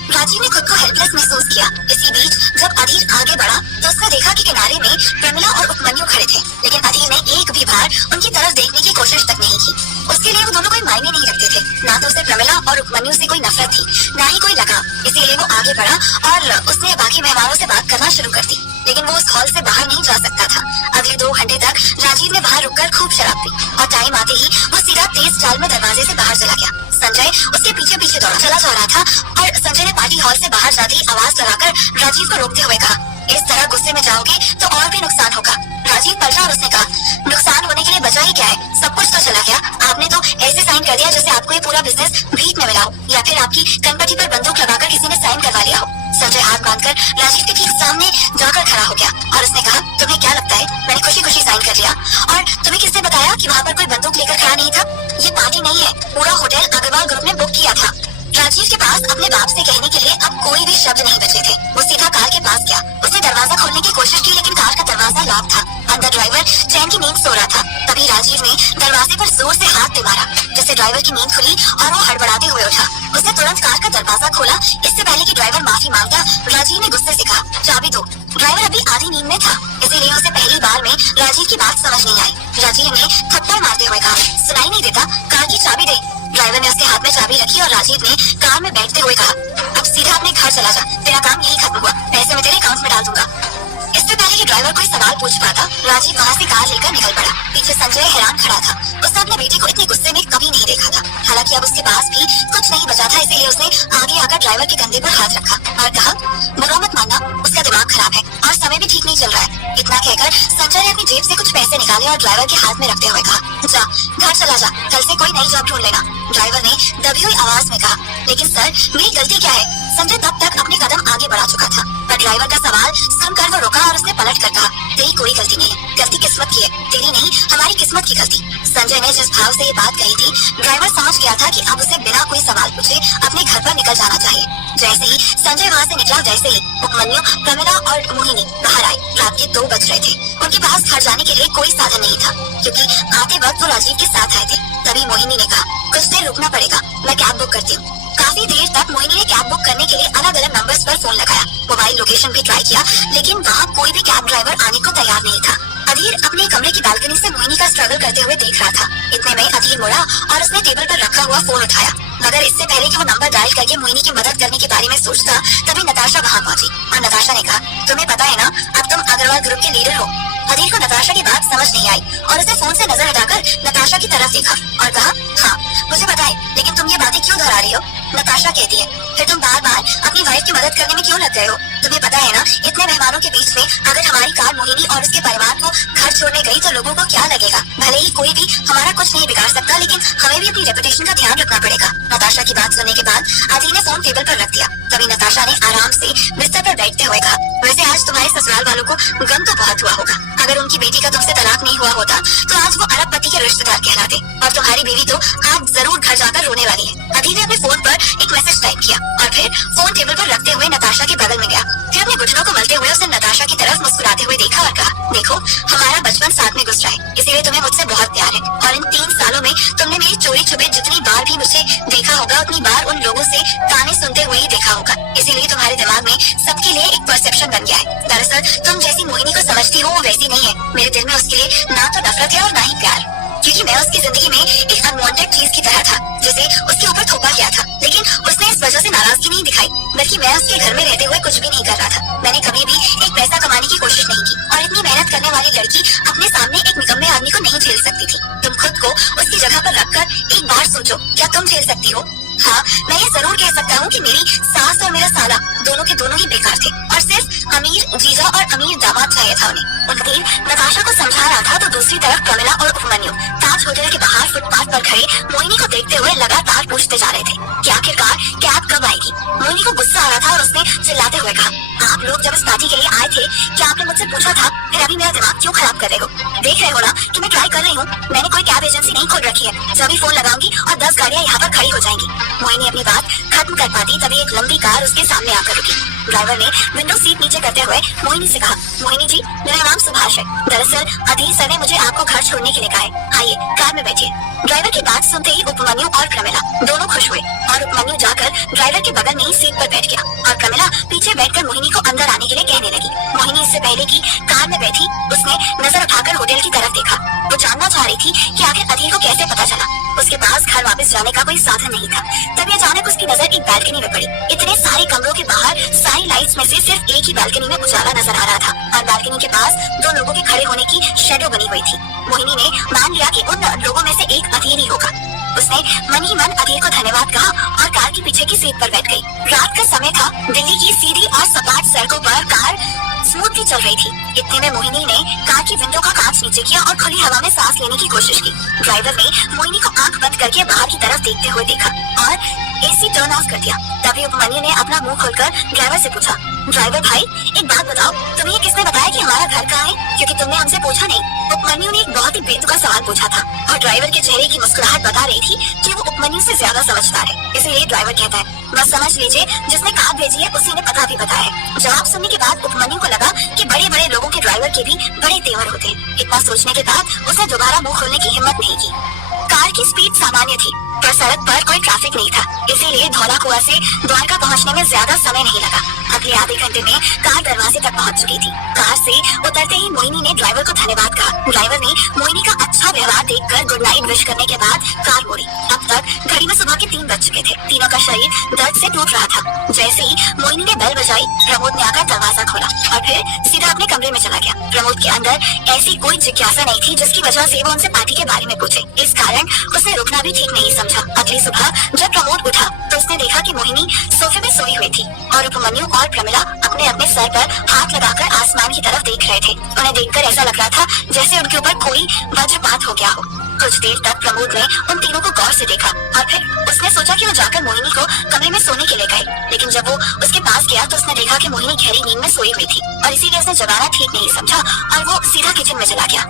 राजीव ने खुद को हेल्पलेस महसूस किया। इसी बीच जब अधीर आगे बढ़ा तो उसने देखा कि किनारे में प्रमिला और उपमन्यु खड़े थे, लेकिन अधीर ने एक भी बार उनकी तरफ देखने की कोशिश तक नहीं की। उसके लिए वो दोनों कोई मायने नहीं रखते थे, ना तो उसे प्रमिला और उपमन्यु से कोई नफरत थी, ना ही कोई लगाव। इसीलिए वो आगे बढ़ा और उसने बाकी मेहमानों से बात करना शुरू कर दी, लेकिन वो उस हॉल से बाहर नहीं जा सकता था। अगले 2 घंटे तक राजीव ने बाहर रुककर खूब शराब पी और टाइम आते ही वो सीधा तेज चाल में दरवाजे से बाहर चला गया। संजय उसके पीछे पीछे दौड़ा चला जा रहा था और संजय ने पार्टी हॉल से बाहर जाते ही आवाज लगाकर राजीव को रोकते हुए कहा, इस तरह गुस्से में जाओगे तो और भी नुकसान होगा। राजीव पलटा और उसने कहा, नुकसान होने के लिए बचा ही क्या है, सब कुछ तो चला गया। आपने तो ऐसे साइन कर दिया जैसे आपको ये पूरा बिजनेस भीख में मिला हो, या फिर आपकी कनपटी पर बंदूक लगाकर किसी ने साइन करवा लिया हो। संजय हाथ बांधकर राजीव के ठीक सामने जाकर खड़ा हो गया और उसने कहा, तुम्हें क्या लगता है मैंने खुशी खुशी साइन कर लिया? और तुम्हें किसने बताया कि वहाँ पर कोई बंदूक लेकर खड़ा नहीं था? ये पार्टी नहीं है, पूरा होटल अग्रवाल ग्रुप ने बुक किया था। राजीव के पास अपने बाप से कहने के लिए अब कोई भी शब्द नहीं बचे थे। वो सीधा कार के पास गया। उसने दरवाजा खोलने की कोशिश की, लेकिन कार का दरवाजा लॉक था। अंदर ड्राइवर चैन की नींद सो रहा था। तभी राजीव ने दरवाजे पर जोर से हाथ मारा, जिससे ड्राइवर की नींद खुली और वो हड़बड़ाते हुए उठा। उसने तुरंत कार का दरवाजा खोला। इससे पहले कि ड्राइवर माफी मांगता, राजीव ने गुस्से से कहा, चाबी दो। ड्राइवर अभी आधी नींद में था, इसीलिए उसे पहली बार में राजीव की बात समझ नहीं आई। राजीव ने थप्पड़ मारते हुए कहा, सुनाई नहीं देता, कार की चाबी दे। ड्राइवर ने उसके हाथ में चाबी रखी और राजीव ने कार में बैठते हुए कहा, अब सीधा अपने घर चला जा, तेरा काम यही खत्म हुआ, पैसे मैं तेरे अकाउंट में डाल दूंगा। इससे पहले कि ड्राइवर कोई सवाल पूछ पाता, राजीव वहाँ से कार लेकर निकल पड़ा। पीछे संजय हैरान खड़ा था। उसने अपने बेटे को इतने गुस्से में कभी नहीं देखा था। हालांकि अब उसके पास भी कुछ नहीं बचा था, इसीलिए उसने आगे आकर ड्राइवर के कंधे पर हाथ रखा और कहा, बुरा मत मानना, उसका दिमाग खराब है और समय भी ठीक नहीं चल रहा है। इतना कहकर संजय ने अपनी जेब से कुछ पैसे निकाले और ड्राइवर के हाथ में रखते हुए कहा, जा घर चला जा, कल से कोई नई जॉब ढूंढ लेना। ड्राइवर ने दबी हुई आवाज में कहा, लेकिन सर मेरी गलती क्या है? संजय तब तक अपने कदम आगे बढ़ा चुका था, पर ड्राइवर का सवाल सुनकर वो रुका और उसने पलट कर कहा, तेरी कोई गलती नहीं है, गलती किस्मत की है, तेरी नहीं हमारी किस्मत की गलती। संजय ने जिस भाव से ये बात कही थी, ड्राइवर समझ गया था कि अब उसे बिना कोई सवाल पूछे अपने घर पर निकल जाना चाहिए। जैसे ही संजय वहाँ से निकला, वैसे ही उपमन्यु, प्रमिला और मोहिनी बाहर आई। रात के 2 बज रहे थे। उनके पास घर जाने के लिए कोई साधन नहीं था, क्योंकि आते वक्त वो राजीव के साथ आए थे। तभी मोहिनी ने कहा, कुछ देर रुकना पड़ेगा, मैं कैब बुक करती हूँ। काफी देर तक मोहिनी ने कैब बुक करने के लिए अलग अलग नंबर्स पर फोन लगाया, मोबाइल लोकेशन भी ट्राई किया, लेकिन वहाँ कोई भी कैब ड्राइवर आने को तैयार नहीं था। अधीर अपने कमरे की बालकनी से मोहिनी का स्ट्रगल करते हुए देख रहा था। इतने में अधीर मुड़ा और उसने टेबल पर रखा हुआ फोन उठाया, मगर इससे पहले कि वो नंबर डायल करके मोहिनी की मदद करने के बारे में सोचता, तभी नताशा वहाँ पहुंची और नताशा ने कहा, तुम्हें पता है ना, अब तुम अग्रवाल ग्रुप के लीडर हो। अधीर को नताशा की बात समझ नहीं आई और उसे फोन से नजर हटाकर नताशा की तरफ देखा और कहा, हाँ मुझे पता है, लेकिन तुम ये बातें क्यों दोहरा रही हो? नताशा कहती है, फिर तुम बार बार अपनी वाइफ की मदद करने में क्यों लग गए हो? तुम्हें पता है ना, इतने मेहमानों के बीच में अगर हमारी कार मोहिनी और उसके परिवार को घर छोड़ने गई तो लोगों को क्या लगेगा? भले ही कोई भी हमारा कुछ नहीं बिगाड़ सकता, लेकिन हमें भी अपनी रेपुटेशन का ध्यान रखना पड़ेगा। नताशा की बात सुनने के बाद अधीर ने फोन टेबल पर रख दिया। तभी नताशा ने आराम से बिस्तर पर बैठते हुए कहा, वैसे आज तुम्हारे ससुराल वालों को गम तो बहुत हुआ होगा। अगर उनकी बेटी का तुमसे तलाक नहीं हुआ होता तो आज वो अरबपति के रिश्तेदार कहलाते और तुम्हारी बीवी तो आज जरूर घर जाकर रोने वाली है। अधीर ने अपने फोन पर एक मैसेज टाइप किया और फिर फोन टेबल पर रखते हुए नताशा के बगल में गया। फिर अपने घुटनों को मलते हुए उसने नताशा की तरफ मुस्कुराते हुए देखा और कहा, देखो हमारा बचपन साथ में गुजरा है, इसीलिए तुम्हें मुझसे बहुत प्यार है और इन 3 सालों में तुमने मेरी चोरी छुपे जितनी बार भी मुझे देखा होगा, उतनी बार उन लोगों से ताने सुनते हुए ही देखा होगा। इसीलिए तुम्हारे दिमाग में सबके लिए एक परसेप्शन बन गया है। दरअसल तुम जैसी मोहिनी को समझती हो वो वैसी नहीं है। मेरे दिल में उसके लिए ना तो नफरत है और ना ही प्यार, क्योंकि मैं उसकी जिंदगी में एक अनवांटेड चीज की तरह था जिसे उसके ऊपर थोपा गया था। लेकिन उसने इस वजह से नाराजगी नहीं दिखाई, बल्कि मैं उसके घर में रहते हुए कुछ भी नहीं कर रहा था। मैंने कभी भी पूछो, क्या तुम झेल सकती हो? हाँ, मैं ये जरूर कह सकता हूँ कि मेरी सास और मेरा साला दोनों के दोनों ही बेकार थे और सिर्फ अमीर जीजा और अमीर दामाद चाहिए था उन्हें। एक दिन नताशा को समझा रहा था तो दूसरी तरफ प्रमिला और उपमन्यु ताज होटल के बाहर फुटपाथ पर खड़े मोहिनी को देखते हुए लगातार पूछते जा रहे थे कि आखिरकार कैब कब आएगी। मोहिनी को गुस्सा आ रहा था और उसने चिल्लाते हुए कहा, आप लोग जब इस पार्टी के लिए आए थे क्या आपने मुझसे पूछा था? फिर अभी मेरा दिमाग क्यों खराब कर रहे हो? देख रहे हो ना कि मैं ट्राई कर रही हूँ। मैंने कोई कैब एजेंसी नहीं खोल रखी है। जब भी फोन लगाऊंगी और 10 गाड़ियाँ यहाँ पर खड़ी हो जाएंगी। मोहिनी अपनी बात खत्म कर पाती तभी एक लंबी कार उसके सामने आकर रुकी। ड्राइवर ने विंडो सीट नीचे करते हुए मोहिनी से कहा, मोहिनी जी, मेरा नाम सुभाष है। दरअसल अधीर सर ने मुझे आपको घर छोड़ने के लिए कहा है। आइए कार में बैठिए। ड्राइवर की बात सुनते ही उपमन्यु और प्रमिला दोनों खुश हुए और उपमन्यु जाकर ड्राइवर के बगल में ही सीट पर बैठ गया और प्रमिला पीछे बैठकर मोहिनी को अंदर आने के लिए कहने लगी। मोहिनी इससे पहले कि कार में बैठी उसने नजर उठाकर होटल की तरफ देखा। वो जानना चाह रही थी कि आखिर अधीर को कैसे पता चला। उसके पास घर वापस जाने का कोई साधन नहीं था। तभी अचानक उसकी नजर एक बालकनी में पड़ी। इतने सारे कमरों के बाहर सारी लाइट्स में से सिर्फ एक ही बालकनी में उजाला नजर आ रहा था और बालकनी के पास 2 लोगों के खड़े होने की शेडो बनी हुई थी। मोहिनी ने मान लिया कि उन लोगों में से एक अधीर ही होगा। उसने मन ही मन अधीर को धन्यवाद कहा और कार की पीछे की सीट पर बैठ गई। रात का समय था। दिल्ली की सीधी और सपाट सड़कों पर कार स्मूथली चल रही थी। इतने में मोहिनी ने कार की विंडो का कांच नीचे किया और खुली हवा में सांस लेने की कोशिश की। ड्राइवर ने मोहिनी को आंख बंद करके बाहर की तरफ देखते हुए देखा और एसी टर्न ऑफ कर दिया। तभी उपमन्यु ने अपना मुंह खोलकर ड्राइवर से पूछा, ड्राइवर भाई एक बात बताओ, तुम्हें किसने बताया कि हमारा घर कहाँ है? क्योंकि तुमने हमसे पूछा नहीं। उपमन्यु ने एक बहुत ही बेतुका सवाल पूछा था और ड्राइवर के चेहरे की मुस्कुराहट बता रही थी कि वो उपमन्यु से ज्यादा समझदार है। इसलिए ड्राइवर कहता है, बस समझ लीजिए जिसने कार भेजी है उसी ने पता भी बताया है। जवाब सुनने के बाद उपमन्यु को लगा कि बड़े बड़े लोगों के ड्राइवर के भी बड़े तेवर होते हैं। इतना सोचने के बाद उसने दोबारा मुंह खोलने की हिम्मत नहीं की। कार की स्पीड सामान्य थी पर सड़क पर कोई ट्रैफिक नहीं था, इसीलिए धौला कुआं से द्वारका पहुंचने में ज्यादा समय नहीं लगा। अगले आधे घंटे में कार दरवाजे तक पहुंच चुकी थी। कार से उतरते ही मोहिनी ने ड्राइवर को धन्यवाद कहा। ड्राइवर ने मोहिनी का अच्छा व्यवहार देखकर गुड नाइट विश करने के बाद कार मोड़ी। अब तक घड़ी में सुबह के 3 बज चुके थे। तीनों का शरीर दर्द से टूट रहा था। जैसे ही मोहिनी ने बेल बजाई, प्रमोद ने आकर दरवाजा खोला और फिर सीधा अपने कमरे में चला गया। प्रमोद के अंदर ऐसी कोई जिज्ञासा नहीं थी जिसकी वजह से वो उनसे पार्टी के बारे में पूछे। इस कारण उसने रुकना भी ठीक नहीं समझा। अगली सुबह जब प्रमोद उठा तो उसने देखा कि मोहिनी सोफे में सोई हुई थी और उपमन्यु और प्रमिला अपने अपने सर पर हाथ लगाकर आसमान की तरफ देख रहे थे। उन्हें देखकर ऐसा लग रहा था जैसे उनके ऊपर कोई वज्रपात हो गया हो। कुछ देर तक प्रमोद ने उन तीनों को गौर से देखा और फिर उसने सोचा कि वो जाकर मोहिनी को कमरे में सोने के लिए कहे। लेकिन जब वो उसके पास गया तो उसने देखा कि मोहिनी गहरी नींद में सोई हुई थी और इसीलिए उसने जगाना ठीक नहीं समझा और वो सीधा किचन में चला गया।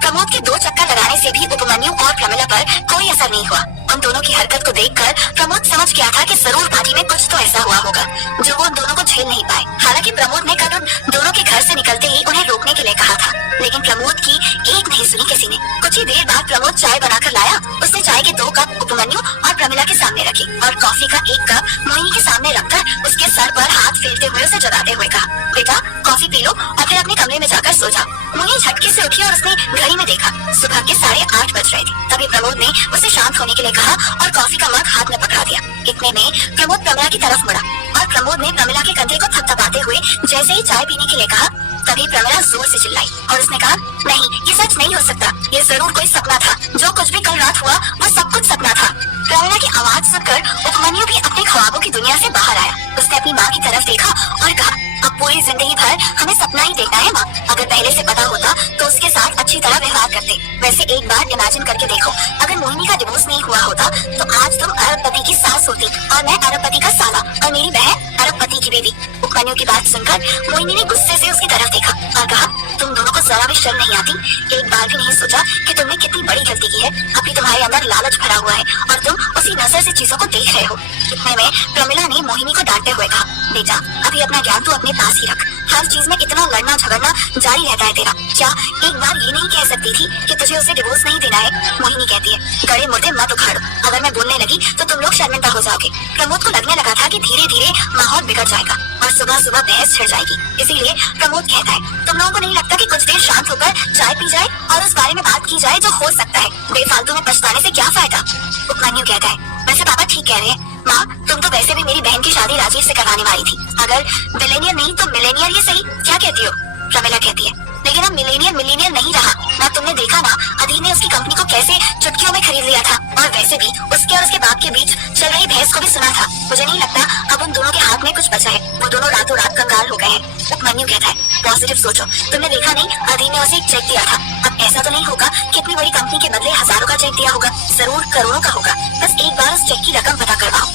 प्रमोद के 2 चक्कर लगाने से भी उपमन्यु और प्रमिला पर कोई असर नहीं हुआ। उन दोनों की हरकत को देखकर प्रमोद समझ गया था कि जरूर पार्टी में कुछ तो ऐसा हुआ होगा जो वो उन दोनों को झेल नहीं पाए। हालांकि प्रमोद ने कल उन दोनों के घर से निकलते ही उन्हें रोकने के लिए कहा था, लेकिन प्रमोद की एक नहीं सुनी किसी ने। कुछ ही देर बाद प्रमोद चाय बनाकर लाया। उसने चाय के 2 कप उपमन्यु और प्रमिला के सामने रखे और कॉफी का 1 कप मोहिनी के सामने रखकर उसके सर पर हाथ फेरते हुए उसे जगाते हुए कहा, बेटा कॉफी पी लो और फिर अपने कमरे में जाकर सो जाओ। मोहिनी झटके से उठी और उसने घड़ी में देखा, सुबह के 8:30 बज रहे थे। तभी प्रमोद ने उसे शांत होने के लिए कहा और कॉफी का मग हाथ में पकड़ा दिया। इतने में प्रमोद प्रमिला की तरफ मुड़ा और प्रमोद ने प्रमिला के कंधे को थपथपाते हुए जैसे ही चाय पीने के लिए कहा, तभी प्रमिला जोर से चिल्लाई और उसने कहा, नहीं ये सच नहीं हो सकता, ये जरूर कोई सपना था। जो कुछ भी कल रात हुआ वो सब कुछ सपना था। प्रमिला की आवाज सुनकर उपमन्यु भी अपने ख्वाबों की दुनिया से बाहर आया। उसने अपनी माँ की तरफ देखा और कहा, अब पूरी जिंदगी भर हमें सपना ही देखना है माँ। अगर पहले से पता होता तो उसके साथ अच्छी तरह व्यवहार करते। वैसे एक बार इमेजिन करके देखो, अगर मोहिनी का डिवोर्स नहीं हुआ होता तो आज तुम अरबपति की सास होती और मैं अरबपति का साला और मेरी बहन अरबपति की बेबी। उपमन्यु की बात सुनकर मोहिनी ने गुस्से से उसकी तरफ देखा और कहा, तुम दोनों को जरा भी शर्म नहीं आती? एक बार भी नहीं सोचा कि तुमने कितनी बड़ी गलती की है? अभी तुम्हारे अंदर लालच भरा हुआ है और तुम उसी नजर से चीजों को देख रहे हो। इतने में प्रमिला ने मोहिनी को डांटते हुए कहा, बेटा अभी अपना ज्ञान तू अपने पास ही रख। हर चीज में इतना लड़ना झगड़ना जारी रहता है तेरा। क्या एक बार ये नहीं कह सकती थी कि तुझे उसे डिवोर्स नहीं देना है? मोहिनी कहती है, गड़े मुर्दे मत उखाड़ो, अगर मैं बोलने लगी तो तुम लोग शर्मिंदा हो जाओगे। प्रमोद को लगने लगा था कि धीरे धीरे माहौल बिगड़ जाएगा और सुबह सुबह बहस छिड़ जाएगी। इसीलिए प्रमोद कहता है, तुम लोगों को नहीं लगता कि कुछ देर शांत होकर चाय पी जाए और उस बारे में बात की जाए जो हो सकता है? बेफालतू में पछताने से क्या फायदा? उपमन्यु कहता है, वैसे पापा ठीक कह रहे हैं माँ, तुम तो वैसे भी मेरी बहन की शादी राजीव से करवाने वाली थी। अगर बिलेनियर नहीं तो मिलेनियर ही सही, क्या कहती हो? प्रमिला कहती है, लेकिन अब मिलेनियर नहीं रहा ना। तुमने देखा ना अधीर ने उसकी कंपनी को कैसे उसे चुटकियों में खरीद लिया था और वैसे भी उसके और उसके बाप के बीच चल रही बहस को भी सुना था। मुझे नहीं लगता अब उन दोनों के हाथ में कुछ बचा है। वो दोनों रातों रात कंगाल हो गए हैं। उपमन्यु कहता है, पॉजिटिव सोचो, तुमने देखा नहीं अधीर ने उसे एक चेक दिया था। अब ऐसा तो नहीं होगा कि इतनी बड़ी कंपनी के बदले हजारों का चेक दिया होगा, जरूर करोड़ों का होगा। बस एक बार उस चेक की रकम पता करवाओ।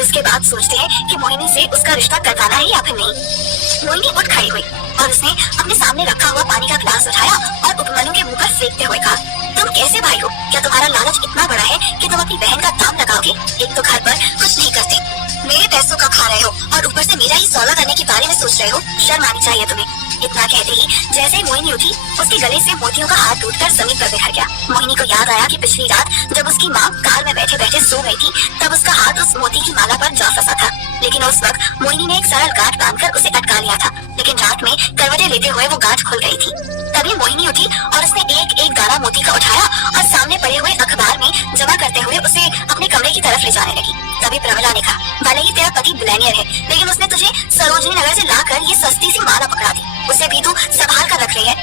उसके बाद सोचते हैं कि मोहिनी से उसका रिश्ता करवाना है या फिर नहीं। मोहिनी उठ खड़ी हुई और उसने अपने सामने रखा हुआ पानी का ग्लास उठाया और उपमन्यु के मुंह पर फेंकते हुए कहा, तुम कैसे भाई हो? क्या तुम्हारा लालच इतना बड़ा है कि तुम अपनी बहन का दाम लगाओगे? एक तो घर पर कुछ नहीं करते, मेरे पैसों का खा रहे हो और ऊपर से मेरा ही सौदा करने के बारे में सोच रहे हो। शर्म आनी चाहिए तुम्हें। इतना कहते ही जैसे ही मोहिनी उठी, उसके गले से मोतियों का हाथ टूटकर जमीन पर बिखर गया। मोहिनी को याद आया कि पिछली रात जब उसकी माँ कार में बैठे बैठे सो गई थी, तब उसका हाथ उस मोती की माला पर जा फंसा था। लेकिन उस वक्त मोहिनी ने एक सरल गांठ बांधकर उसे अटका लिया था। लेकिन रात में करवटें लेते हुए वो गांठ खुल गई थी। तभी मोहिनी उठी और उसने एक एक दाना मोती का उठाया और सामने पड़े हुए अखबार में जमा करते हुए उसे अपने कमरे की तरफ ले जाने लगी। तभी प्रमिला ने कहा, भले ही तेरा पति बिलियनियर है, लेकिन उसने तुझे सरोजनी नगर से लाकर ये सस्ती सी माला पकड़ा दी। उसे भी तू संभाल कर रख रही है।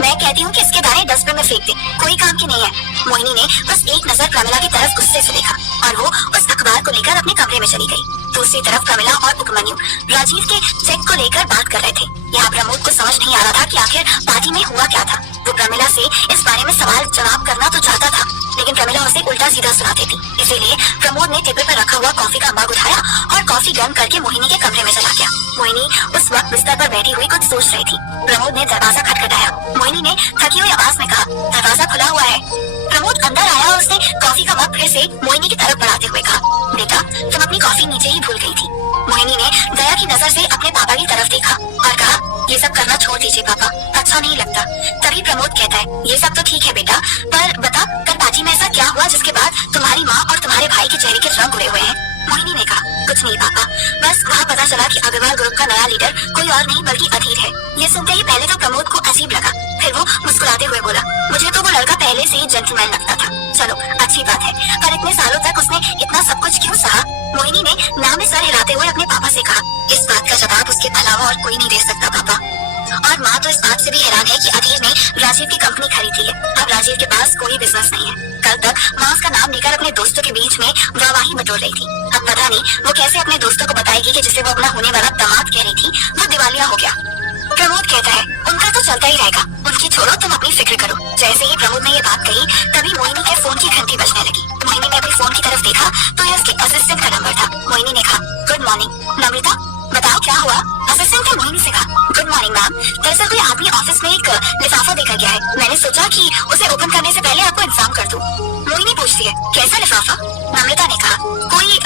मैं कहती हूँ कि इसके दाने डस्टबिन में फेंक दे, कोई काम की नहीं है। मोहिनी ने बस एक नजर प्रमिला की तरफ गुस्से से देखा और वो उस अखबार को लेकर अपने कमरे में चली गई। दूसरी तरफ प्रमिला और उपमन्यु राजीव के चेक को लेकर बात कर रहे थे। यहाँ प्रमोद को समझ नहीं आ रहा था कि आखिर पार्टी में हुआ क्या था। वो प्रमिला से इस बारे में सवाल जवाब करना तो चाहता था, लेकिन प्रमिला उसे उल्टा सीधा सुनाती थी। इसीलिए प्रमोद ने टेबल पर रखा हुआ कॉफी का मग उठाया और कॉफी गर्म करके मोहिनी के कमरे में चला गया। मोहिनी उस वक्त बिस्तर पर बैठी हुई कुछ सोच रही थी। प्रमोद ने दरवाजा खटखटाया। मोहिनी ने थकी हुई आवाज में कहा, दरवाजा खुला हुआ है। प्रमोद अंदर आया और उसने कॉफी का मग फिर से मोहिनी की तरफ बढ़ाते हुए कहा, बेटा तुम अपनी कॉफी नीचे ही भूल गई थी। मोहिनी ने दया की नजर से अपने पापा की तरफ देखा और कहा, ये सब करना छोड़ दीजिए पापा, अच्छा नहीं लगता। तभी प्रमोद कहता है, ये सब तो ठीक है बेटा, पर बता कल पार्टी में ऐसा क्या हुआ जिसके बाद तुम्हारी माँ और तुम्हारे भाई के चेहरे के रंग उड़े हुए हैं? मोहिनी ने कहा, कुछ नहीं पापा, बस वहाँ पता चला कि अग्रवाल ग्रुप का नया लीडर कोई और नहीं बल्कि अधीर है। ये सुनते ही पहले तो प्रमोद को अजीब लगा, फिर वो मुस्कुराते हुए बोला, मुझे तो वो लड़का पहले से ही जेंटलमैन लगता था। चलो अच्छी बात है, पर इतने सालों तक उसने इतना सब कुछ क्यों सहा? मोहिनी ने ना में सर हिलाते हुए अपने पापा से कहा, इस बात का जवाब उसके अलावा और कोई नहीं दे सकता पापा। और माँ तो इस बात से भी हैरान है कि अधीर ने राजीव की कंपनी खरीदी है। अब राजीव के पास कोई बिजनेस नहीं है। कल तक माँ उसका नाम लेकर अपने दोस्तों के बीच में वाहवाही बटोर रही थी। अब पता नहीं वो कैसे अपने दोस्तों को बताएगी कि जिसे वो अपना होने वाला दामाद कह रही थी वो दिवालिया हो गया। प्रमोद कहता है, उनका तो चलता ही रहेगा, उनकी छोड़ो, तुम अपनी फिक्र करो। जैसे ही प्रमोद ने ये बात कही, तभी मोहिनी के फोन की घंटी बजने लगी। मोहिनी ने अपने फोन की तरफ देखा तो ये उसके असिस्टेंट का नंबर था। मोहिनी ने कहा, गुड मॉर्निंग। नम्रता बताओ क्या हुआ? असिस्टेंट ने मोहिनी से कहा, गुड मॉर्निंग मैम, दरअसल कोई आदमी ऑफिस में एक लिफाफा देकर गया है। मैंने सोचा कि उसे ओपन करने से पहले आपको इन्फॉर्म कर दूं। मोहिनी पूछती है, कैसा लिफाफा? नम्रता ने कहा, कोई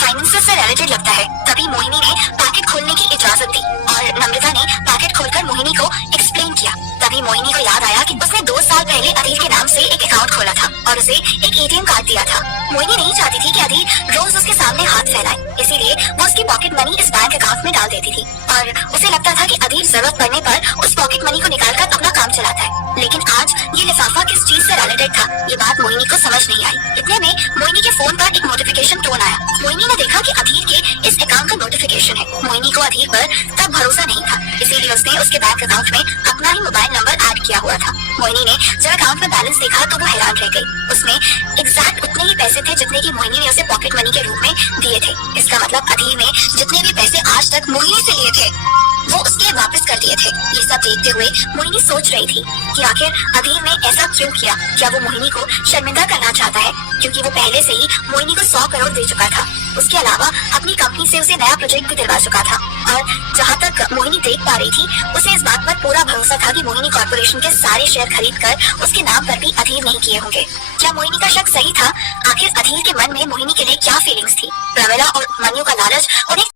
फाइनेंस से रिलेटेड लगता है। तभी मोहिनी ने पैकेट खोलने की इजाजत दी और नम्रता ने पैकेट खोलकर मोहिनी को एक्सप्लेन किया। तभी मोहिनी को याद आया कि उसने 2 साल पहले अधीर के नाम से एक अकाउंट खोला था और उसे एक एटीएम कार्ड दिया था। मोहिनी नहीं चाहती थी कि अधीर रोज उसके सामने हाथ फैलाए, इसीलिए वो उसकी पॉकेट मनी इस बैंक अकाउंट में डाल देती थी और उसे लगता था कि अधीर जरूरत पड़ने पर उस पॉकेट मनी को निकालकर अपना काम चलाता है। लेकिन आज ये लिफाफा किस चीज से रिलेटेड था, ये बात मोहिनी को समझ नहीं आई। इतने में मोहिनी के फोन पर एक नोटिफिकेशन टोन आया। मोहिनी ने देखा कि अधीर के इस अकाउंट का नोटिफिकेशन है। मोहिनी को अधीर पर तब भरोसा नहीं था, इसीलिए उसने उसके बैंक अकाउंट में अपना ही मोबाइल नंबर ऐड किया हुआ था। मोहिनी ने जब अकाउंट में बैलेंस देखा तो वो हैरान रह गई। उसमें एग्जैक्ट उतने ही पैसे थे जितने की मोहिनी ने उसे पॉकेट मनी के रूप में दिए थे। इसका मतलब अधीर ने जितने भी पैसे आज तक मोहिनी से लिए थे वो उसके वापस कर दिए थे। ये सब देखते हुए मोहिनी सोच रही थी कि आखिर अधीर ने ऐसा क्यों किया। क्या वो मोहिनी को शर्मिंदा करना चाहता है, क्योंकि वो पहले से ही मोहिनी को 100 करोड़ दे चुका था। उसके अलावा अपनी कंपनी से उसे नया प्रोजेक्ट भी दिलवा चुका था और जहाँ तक मोहिनी देख पा रही थी उसे इस बात पर पूरा भरोसा था कि मोहिनी कॉर्पोरेशन के सारे शेयर खरीदकर उसके नाम पर भी अधीर नहीं किए होंगे। क्या मोहिनी का शक सही था? आखिर अधीर के मन में मोहिनी के लिए क्या फीलिंग्स थी? प्रमिला और उपमन्यु का लालच उन्हें